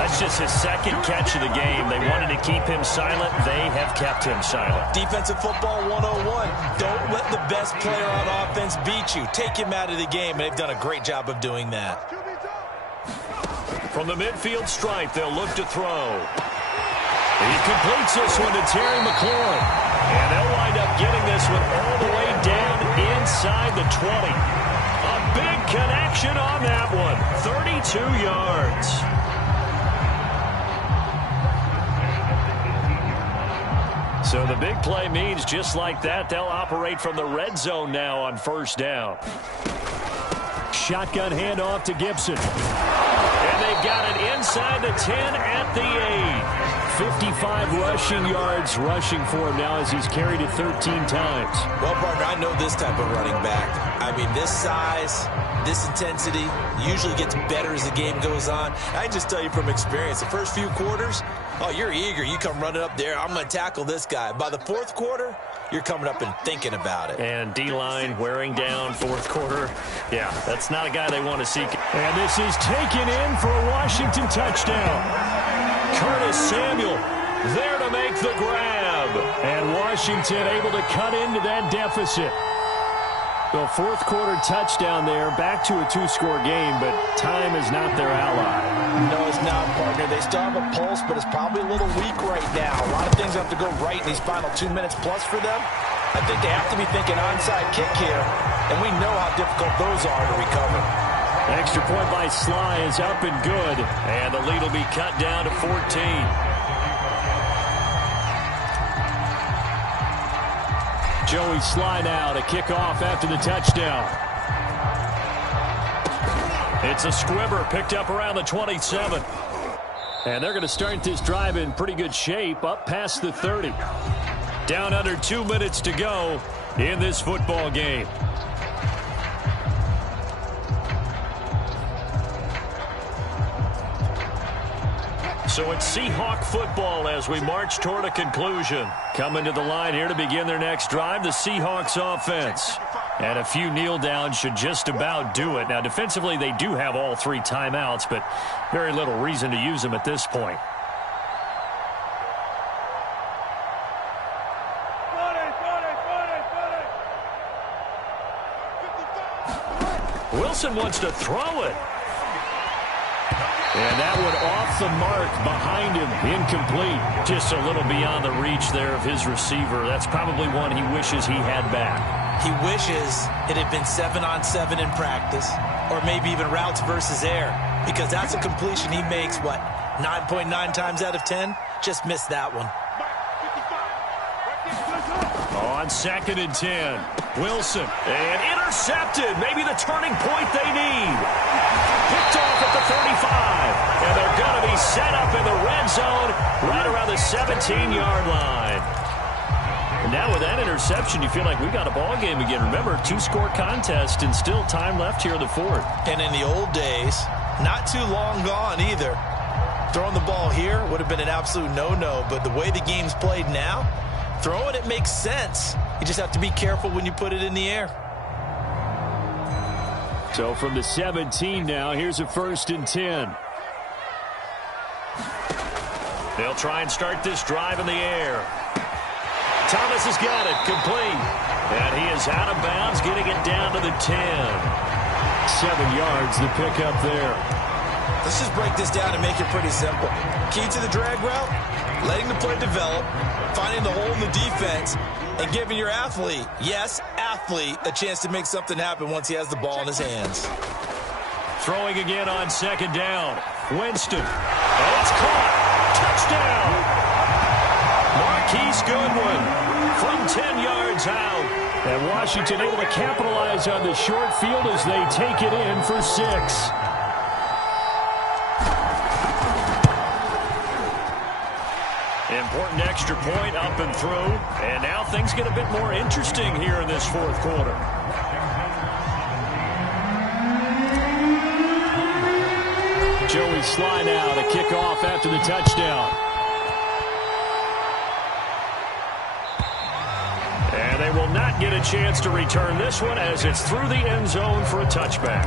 That's just his second catch of the game. They wanted to keep him silent. They have kept him silent. Defensive football 101. Don't let the best player on offense beat you. Take him out of the game, and they've done a great job of doing that. From the midfield stripe, they'll look to throw. He completes this one to Terry McLaurin. And they'll wind up getting this one all the way down inside the 20. A big connection on that one. 32 yards. So the big play means just like that, they'll operate from the red zone now on first down. Shotgun handoff to Gibson. And they've got it inside the 10 at the 8. 55 rushing yards rushing for him now as he's carried it 13 times. Well, partner, I know this type of running back. I mean, this size, this intensity usually gets better as the game goes on. I can just tell you from experience, the first few quarters, oh, you're eager. You come running up there, I'm going to tackle this guy. By the fourth quarter, you're coming up and thinking about it. And D-line wearing down fourth quarter. Yeah, that's not a guy they want to see. And this is taken in for a Washington touchdown. Curtis Samuel there to make the grab. And Washington able to cut into that deficit. The fourth quarter touchdown there, back to a two-score game, but time is not their ally. No, it's not, partner. They still have a pulse, but it's probably a little weak right now. A lot of things have to go right in these final 2 minutes plus for them. I think they have to be thinking onside kick here, and we know how difficult those are to recover. Extra point by Sly is up and good, and the lead will be cut down to 14. Joey Sly now to kick off after the touchdown. It's a squibber picked up around the 27. And they're going to start this drive in pretty good shape up past the 30. Down under 2 minutes to go in this football game. So it's Seahawk football as we march toward a conclusion. Coming to the line here to begin their next drive, the Seahawks offense. And a few kneel downs should just about do it. Now, defensively, they do have all 3 timeouts, but very little reason to use them at this point. Wilson wants to throw it. And that one off the mark behind him, incomplete. Just a little beyond the reach there of his receiver. That's probably one he wishes he had back. He wishes it had been 7-on-7 in practice, or maybe even routes versus air, because that's a completion he makes, what, 9.9 times out of 10? Just missed that one. On 2nd and 10, Wilson, and intercepted. Maybe the turning point they need. Picked off at the 35, and they're going to be set up in the red zone right around the 17-yard line. And now with that interception, you feel like we got a ball game again. Remember, 2-score contest and still time left here in the fourth. And in the old days, not too long gone either. Throwing the ball here would have been an absolute no-no, but the way the game's played now, throwing it makes sense. You just have to be careful when you put it in the air. So from the 17 now, here's a 1st and 10. They'll try and start this drive in the air. Thomas has got it, complete. And he is out of bounds, getting it down to the 10. 7 yards, the pickup there. Let's just break this down and make it pretty simple. Key to the drag route, letting the play develop, finding the hole in the defense, and giving your athlete, yes, athlete, a chance to make something happen once he has the ball in his hands. Throwing again on 2nd down. Winston. And it's caught. Touchdown. Marquise Goodwin from 10 yards out. And Washington able to capitalize on the short field as they take it in for 6. Important extra point up and through. And now things get a bit more interesting here in this fourth quarter. Joey Sly now to kick off after the touchdown. And they will not get a chance to return this one as it's through the end zone for a touchback.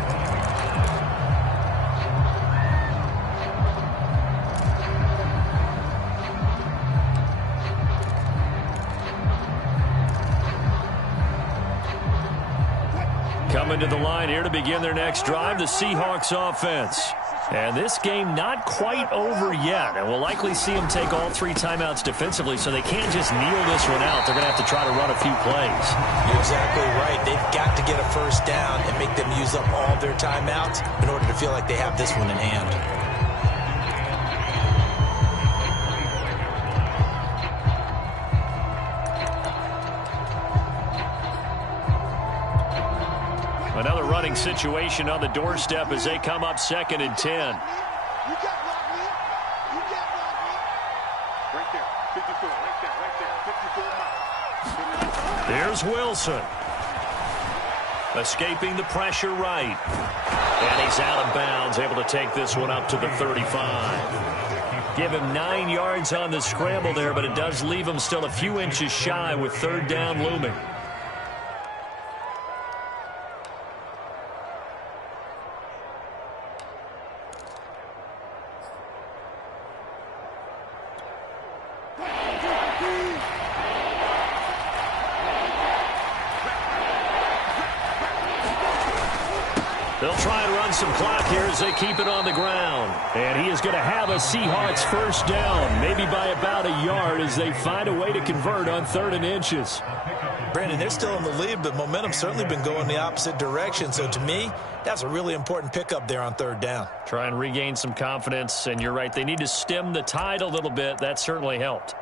Coming to the line here to begin their next drive, the Seahawks offense. And this game not quite over yet. And we'll likely see them take all 3 timeouts defensively, so they can't just kneel this one out. They're going to have to try to run a few plays. You're exactly right. They've got to get a first down and make them use up all their timeouts in order to feel like they have this one in hand. Another running situation on the doorstep as they come up 2nd and 10. You got block me. You got block me. Right there. 54. Right there. 54 miles. Here's Wilson. Escaping the pressure right. And he's out of bounds, able to take this one up to the 35. Give him 9 yards on the scramble there, but it does leave him still a few inches shy with 3rd down looming. They'll try and run some clock here as they keep it on the ground. And he is going to have a Seahawks first down, maybe by about a yard as they find a way to convert on 3rd and inches. Brandon, they're still in the lead, but momentum's certainly been going the opposite direction. So to me, that's a really important pickup there on 3rd down. Try and regain some confidence, and you're right, they need to stem the tide a little bit. That certainly helped.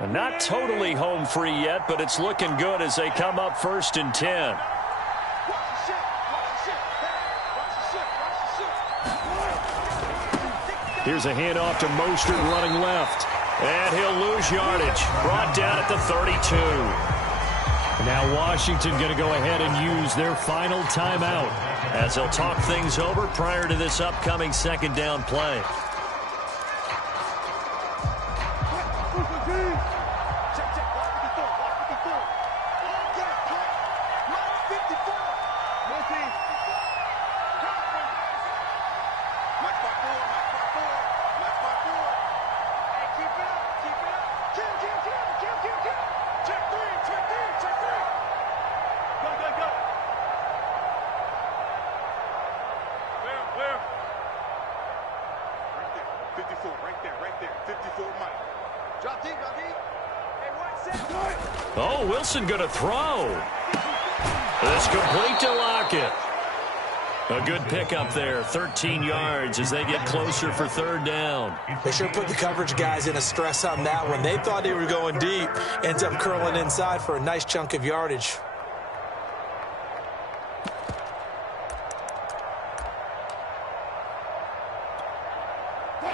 And not totally home free yet, but it's looking good as they come up 1st and 10. Here's a handoff to Mostert running left. And he'll lose yardage. Brought down at the 32. Now Washington going to go ahead and use their final timeout as they'll talk things over prior to this upcoming 2nd down play. Oh, Wilson going to throw. It's complete to Lockett. A good pickup there, 13 yards as they get closer for 3rd down. They sure put the coverage guys in a stress on that one. They thought they were going deep. Ends up curling inside for a nice chunk of yardage.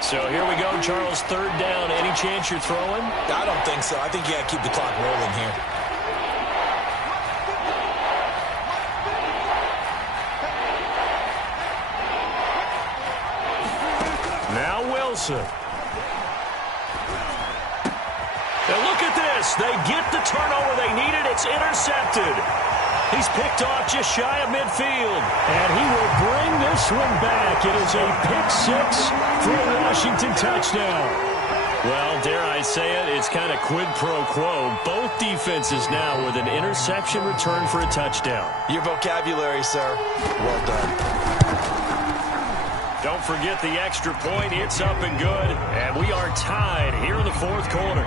So here we go, Charles, 3rd down. Any chance you're throwing? I don't think so. I think you got to keep the clock rolling here. Now Wilson. And look at this. They get the turnover they needed. It's intercepted. He's picked off just shy of midfield. And he will bring this one back. It is a pick-6 for a Washington touchdown. Well, dare I say it, it's kind of quid pro quo. Both defenses now with an interception return for a touchdown. Your vocabulary, sir. Well done. Don't forget the extra point. It's up and good. And we are tied here in the 4th quarter.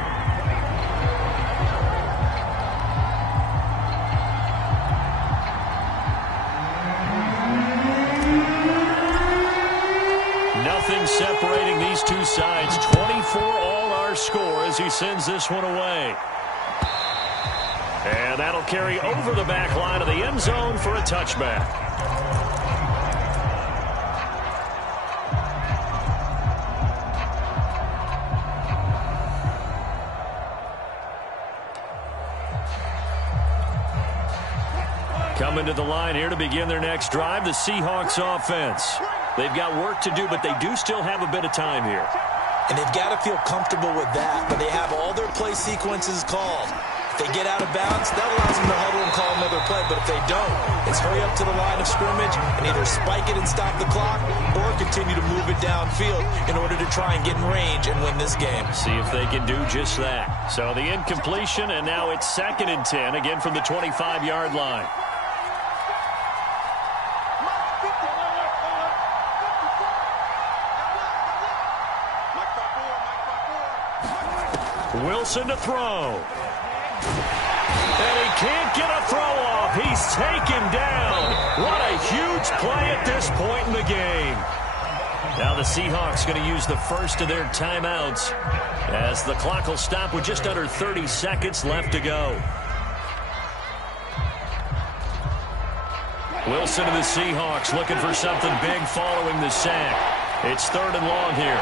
Nothing separating these two sides. 24 all our score as he sends this one away. And that'll carry over the back line of the end zone for a touchback. Coming to the line here to begin their next drive, the Seahawks offense. They've got work to do, but they do still have a bit of time here. And they've got to feel comfortable with that, but they have all their play sequences called. If they get out of bounds, that allows them to huddle and call another play. But if they don't, it's hurry up to the line of scrimmage and either spike it and stop the clock or continue to move it downfield in order to try and get in range and win this game. See if they can do just that. So the incompletion, and now it's 2nd and 10, again from the 25-yard line. Wilson to throw. And he can't get a throw off. He's taken down. What a huge play at this point in the game. Now the Seahawks going to use the first of their timeouts as the clock will stop with just under 30 seconds left to go. Wilson to the Seahawks looking for something big following the sack. It's 3rd and long here.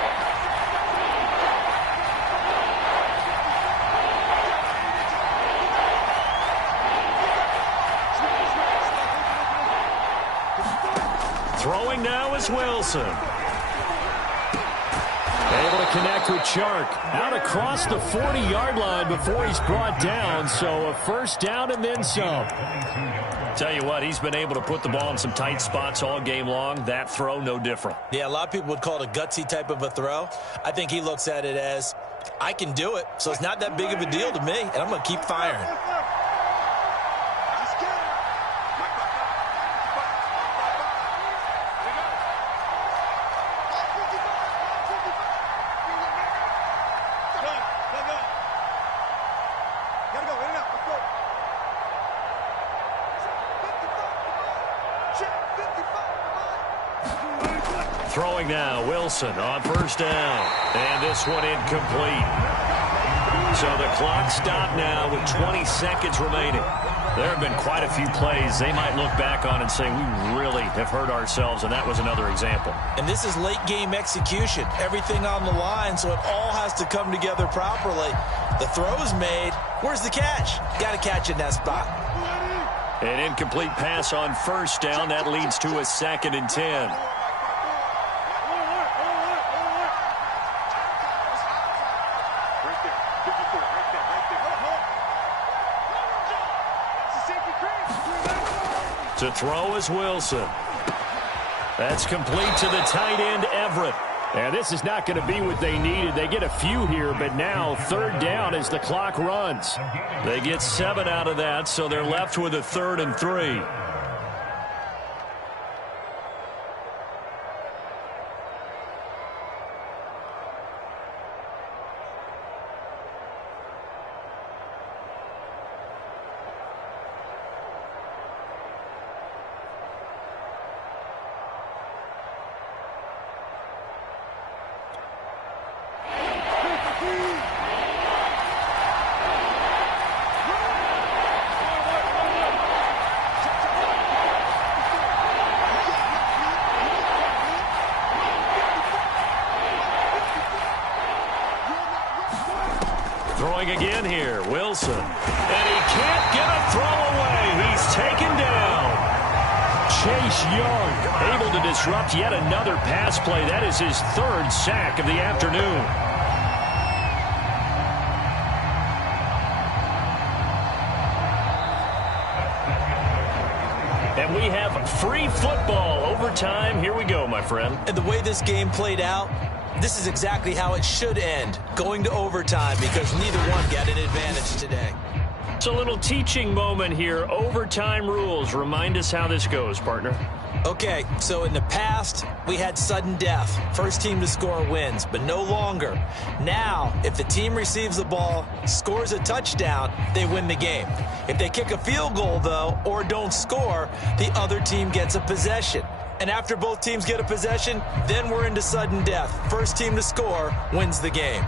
Throwing now is Wilson. Able to connect with Chark. Out across the 40-yard line before he's brought down. So a first down and then some. Tell you what, he's been able to put the ball in some tight spots all game long. That throw, no different. Yeah, a lot of people would call it a gutsy type of a throw. I think he looks at it as, I can do it, so it's not that big of a deal to me, and I'm going to keep firing. Throwing now, Wilson on first down. And this one incomplete. So the clock stopped now with 20 seconds remaining. There have been quite a few plays they might look back on and say, we really have hurt ourselves, and that was another example. And this is late game execution. Everything on the line, so it all has to come together properly. The throw's made. Where's the catch? Got to catch it in that spot. An incomplete pass on first down. That leads to a 2nd and 10. To throw is Wilson. That's complete to the tight end, Everett. And this is not going to be what they needed. They get a few here, but now 3rd down as the clock runs. They get 7 out of that, so they're left with a 3rd and 3. Throwing again here, Wilson. And he can't get a throw away. He's taken down. Chase Young able to disrupt yet another pass play. That is his 3rd sack of the afternoon. And we have free football overtime. Here we go, my friend. And the way this game played out, this is exactly how it should end, going to overtime, because neither one got an advantage today. It's a little teaching moment here. Overtime rules. Remind us how this goes, partner. Okay, so in the past, we had sudden death. First team to score wins, but no longer. Now, if the team receives the ball, scores a touchdown, they win the game. If they kick a field goal, though, or don't score, the other team gets a possession. And after both teams get a possession, then we're into sudden death. First team to score wins the game.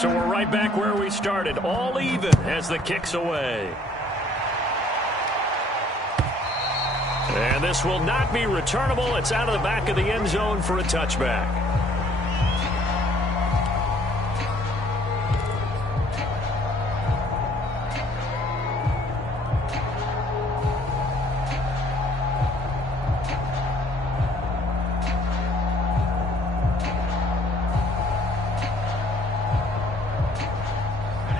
So we're right back where we started, all even as the kick's away. And this will not be returnable. It's out of the back of the end zone for a touchback.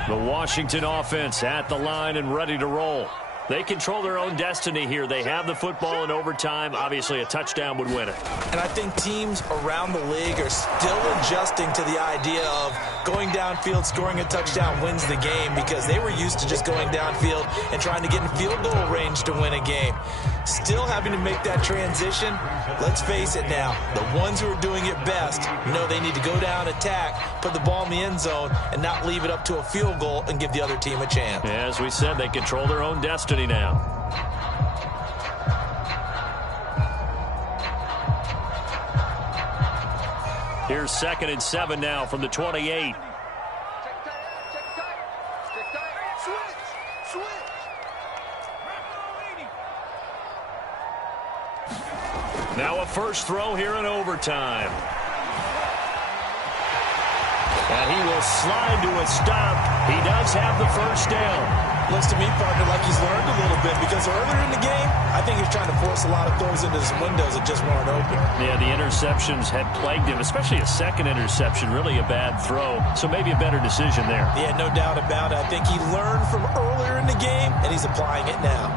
The Washington offense at the line and ready to roll. They control their own destiny here. They have the football in overtime. Obviously, a touchdown would win it. And I think teams around the league are still adjusting to the idea of going downfield, scoring a touchdown wins the game, because they were used to just going downfield and trying to get in field goal range to win a game. Still having to make that transition. Let's face it now, the ones who are doing it best know they need to go down, attack, put the ball in the end zone, and not leave it up to a field goal and give the other team a chance. As we said, they control their own destiny now. Here's 2nd and 7 now from the 28. Now a first throw here in overtime. And he will slide to a stop. He does have the first down. Looks to me, partner, like he's learned a little bit, because earlier in the game, I think he's trying to force a lot of throws into some windows that just weren't open. Yeah, the interceptions had plagued him, especially a second interception, really a bad throw. So maybe a better decision there. Yeah, no doubt about it. I think he learned from earlier in the game, and he's applying it now.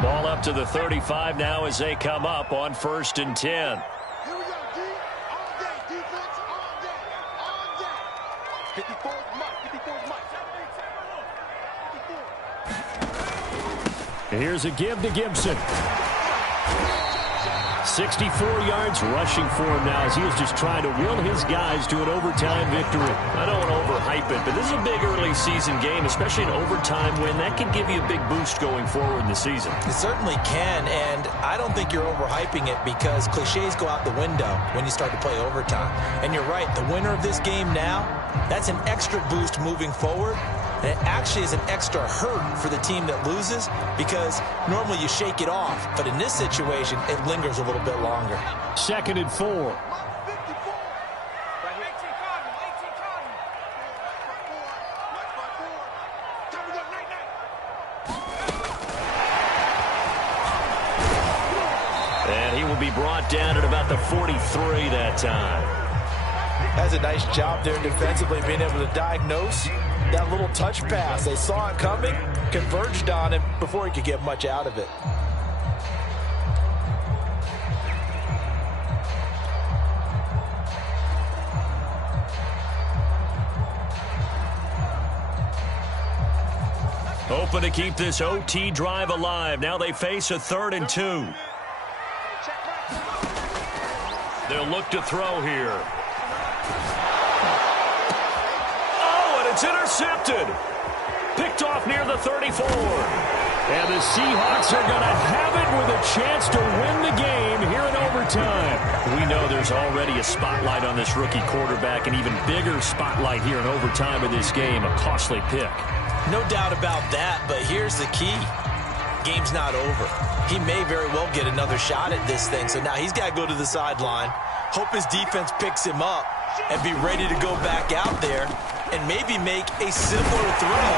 Ball up to the 35 now as they come up on 1st and 10. Here we go, D. All day, defense, all day, all day. 54 is Mike, 54 is Mike. 54. Here's a give to Gibson. 64 yards rushing for him now as he is just trying to will his guys to an overtime victory. I don't want to overhype it, but this is a big early season game, especially an overtime win. That can give you a big boost going forward in the season. It certainly can, and I don't think you're overhyping it, because cliches go out the window when you start to play overtime. And you're right, the winner of this game now, that's an extra boost moving forward. And it actually is an extra hurt for the team that loses, because normally you shake it off. But in this situation, it lingers a little bit longer. 2nd and 4. And he will be brought down at about the 43 that time. That's a nice job there defensively, being able to diagnose that little touch pass. They saw it coming, converged on it before he could get much out of it. Hoping to keep this OT drive alive. Now they face a 3rd and 2. They'll look to throw here. It's intercepted. Picked off near the 34. And the Seahawks are going to have it with a chance to win the game here in overtime. We know there's already a spotlight on this rookie quarterback, an even bigger spotlight here in overtime of this game. A costly pick. No doubt about that, but here's the key. Game's not over. He may very well get another shot at this thing, so now he's got to go to the sideline, hope his defense picks him up, and be ready to go back out there and maybe make a similar throw,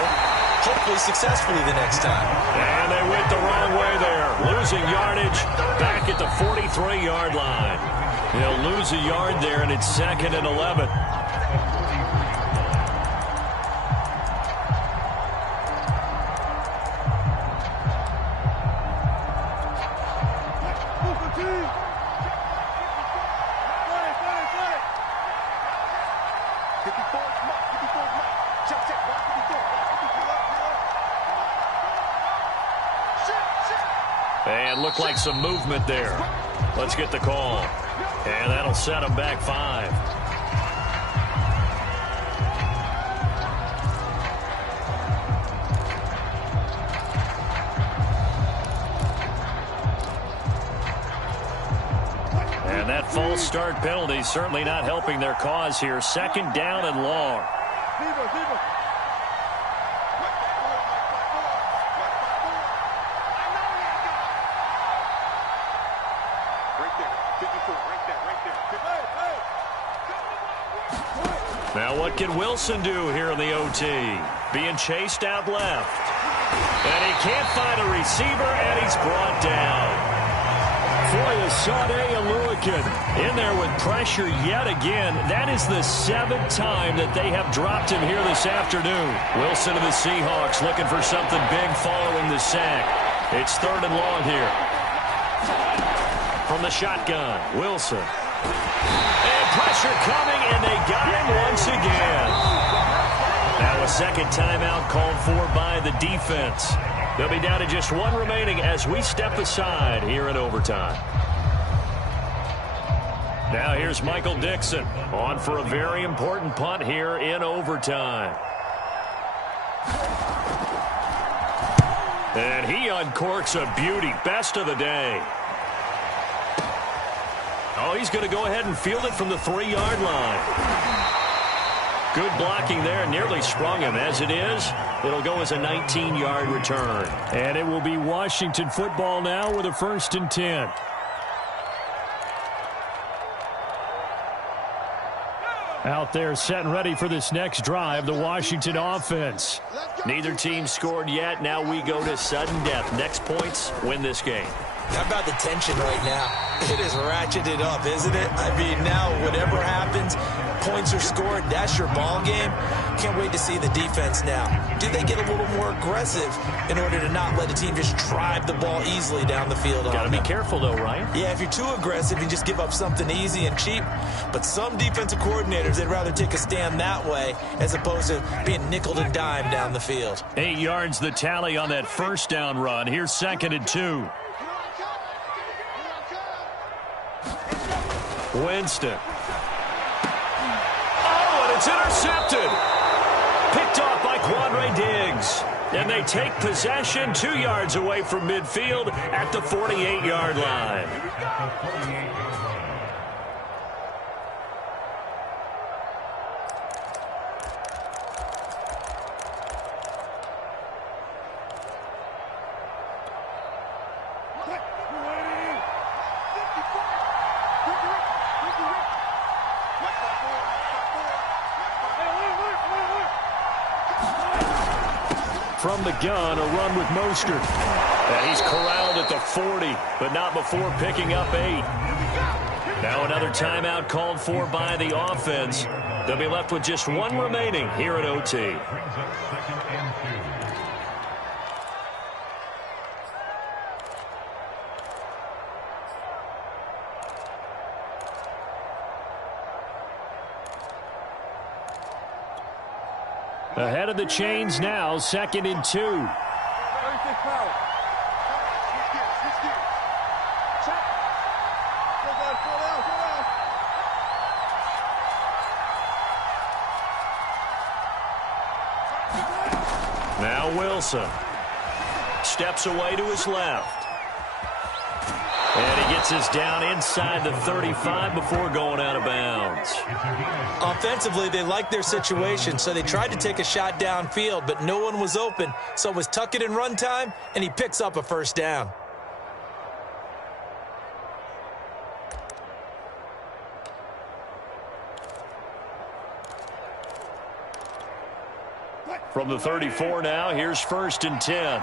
hopefully successfully the next time. And they went the wrong way there. Losing yardage back at the 43-yard line. They'll lose a yard there, and it's 2nd and 11. And looked like some movement there. Let's get the call. And that'll set them back 5. And that falls false start penalty certainly not helping their cause here. Second down and long. Now what can Wilson do here in the OT? Being chased out left. And he can't find a receiver, and he's brought down. For the Sade Aluakin in there with pressure yet again. That is the 7th time that they have dropped him here this afternoon. Wilson of the Seahawks looking for something big following the sack. It's 3rd and long here. From the shotgun, Wilson. And pressure coming, and they got him once again. Now a second timeout called for by the defense. They'll be down to just 1 remaining as we step aside here in overtime. Now here's Michael Dixon on for a very important punt here in overtime. And he uncorks a beauty. Best of the day. Oh, he's going to go ahead and field it from the 3-yard line. Good blocking there. Nearly sprung him. As it is, it'll go as a 19-yard return. And it will be Washington football now with a 1st and 10. Out there set and ready for this next drive, the Washington offense. Neither team scored yet. Now we go to sudden death. Next points win this game. How about the tension right now? It is ratcheted up, isn't it? I mean, now whatever happens, points are scored, that's your ball game. Can't wait to see the defense now. Do they get a little more aggressive in order to not let a team just drive the ball easily down the field? Got to be careful, though, right? Yeah, if you're too aggressive, you just give up something easy and cheap. But some defensive coordinators, they'd rather take a stand that way as opposed to being nickel and dime down the field. 8 yards the tally on that 1st down run. Here's 2nd and 2. Winston. Oh, and it's intercepted. Picked off by Quandre Diggs. And they take possession 2 yards away from midfield at the 48-yard line. From the gun, a run with Mostert. And he's corralled at the 40, but not before picking up 8. Now another timeout called for by the offense. They'll be left with just 1 remaining here at OT. Ahead of the chains now, 2nd and 2. Now Wilson steps away to his left. And he gets us down inside the 35 before going out of bounds. Offensively, they liked their situation, so they tried to take a shot downfield, but no one was open. So it was tuck it and run time, and he picks up a 1st down. From the 34 now, here's 1st and 10.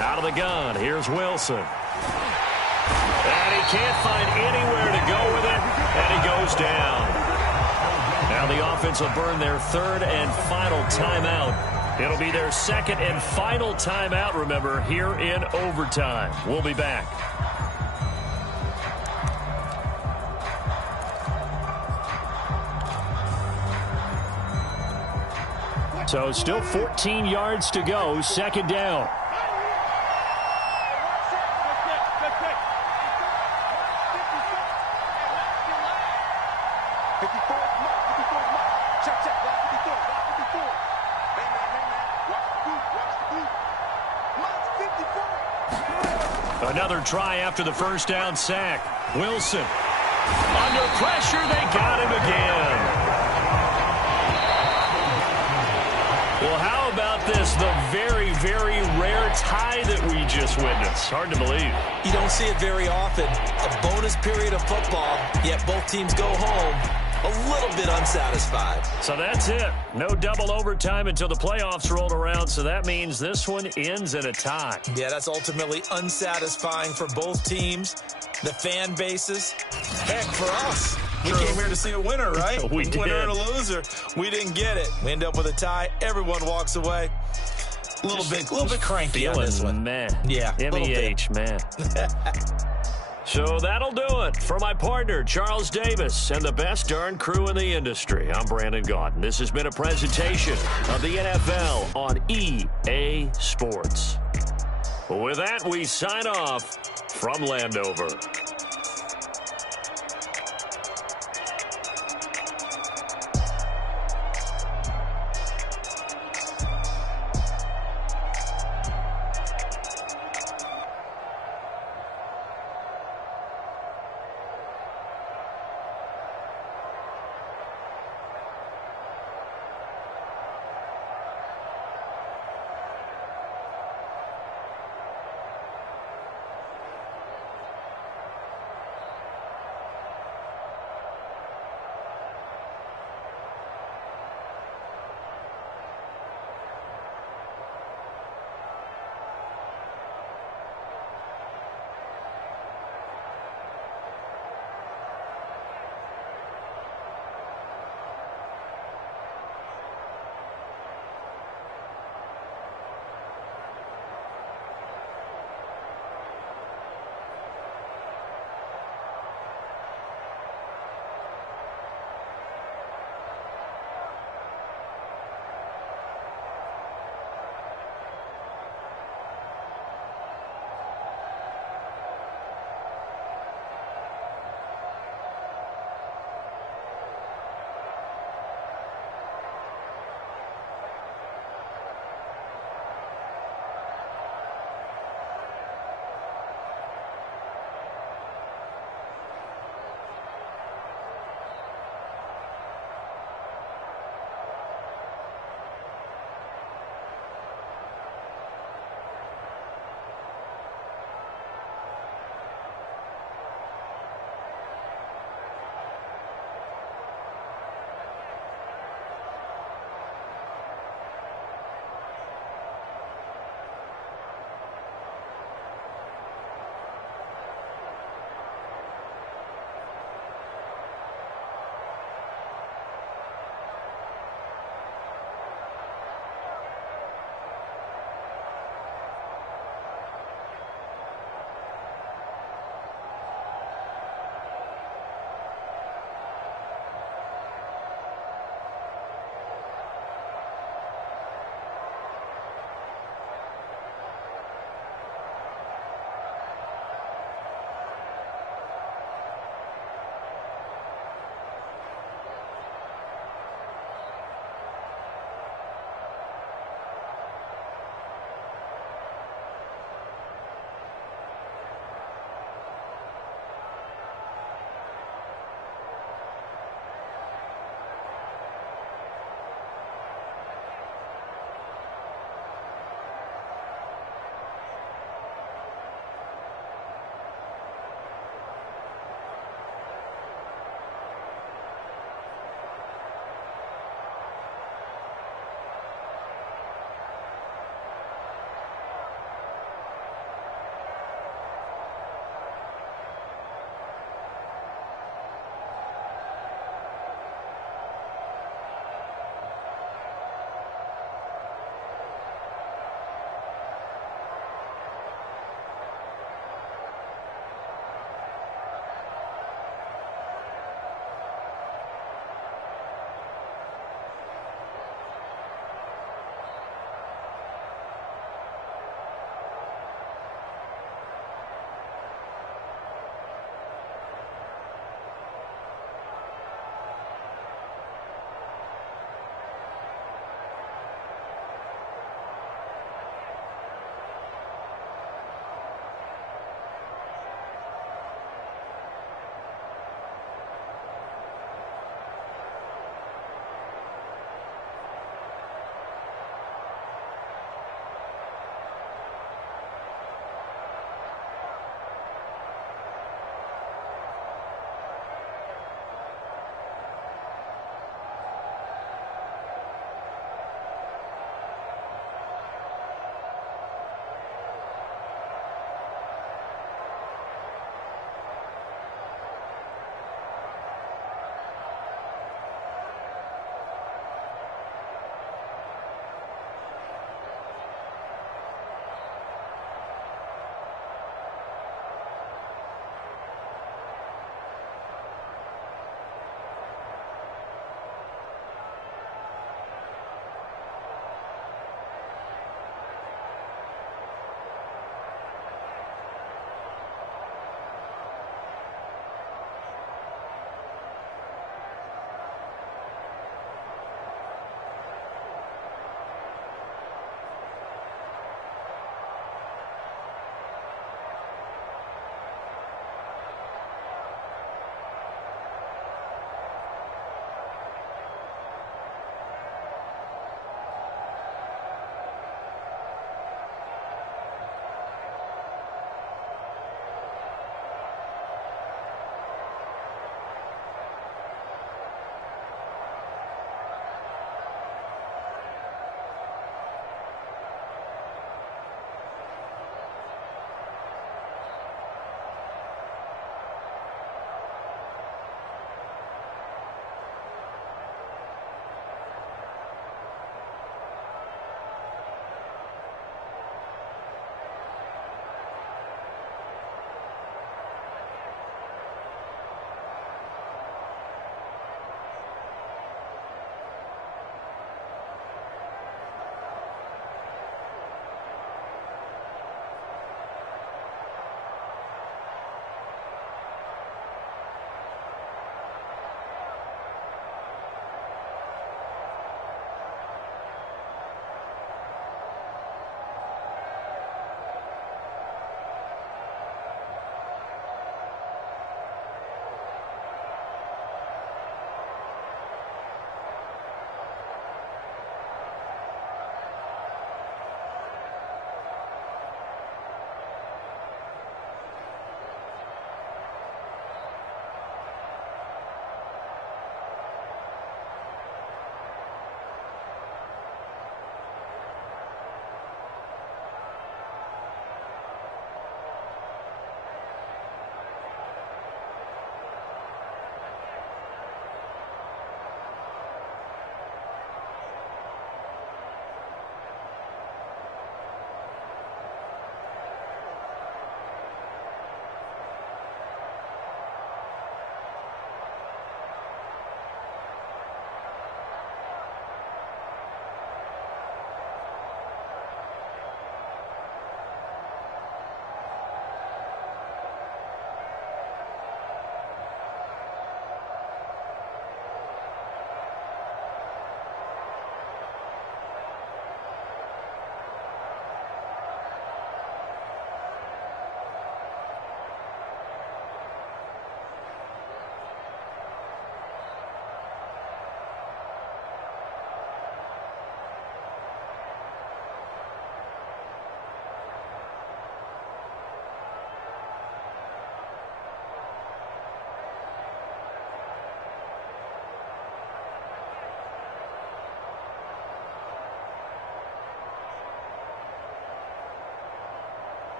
Out of the gun, here's Wilson. And he can't find anywhere to go with it, and he goes down. Now the offense will burn their 3rd and final timeout. It'll be their 2nd and final timeout, remember, here in overtime. We'll be back. So still 14 yards to go, 2nd down. Another try after the first down sack. Wilson. Under pressure, they got him again. Well, how about this? The very, very rare tie that we just witnessed. Hard to believe. You don't see it very often. A bonus period of football, yet both teams go home a little bit unsatisfied. So that's it. No double overtime until the playoffs roll around, so that means this one ends in a tie. Yeah, that's ultimately unsatisfying for both teams, the fan bases. Heck, for us. We came here to see a winner, right? We did. Winner and a loser. We didn't get it. We end up with a tie. Everyone walks away. A little bit cranky on this one. Man. Yeah, MEH, man. So that'll do it. For my partner, Charles Davis, and the best darn crew in the industry, I'm Brandon Gaudin. This has been a presentation of the NFL on EA Sports. With that, we sign off from Landover.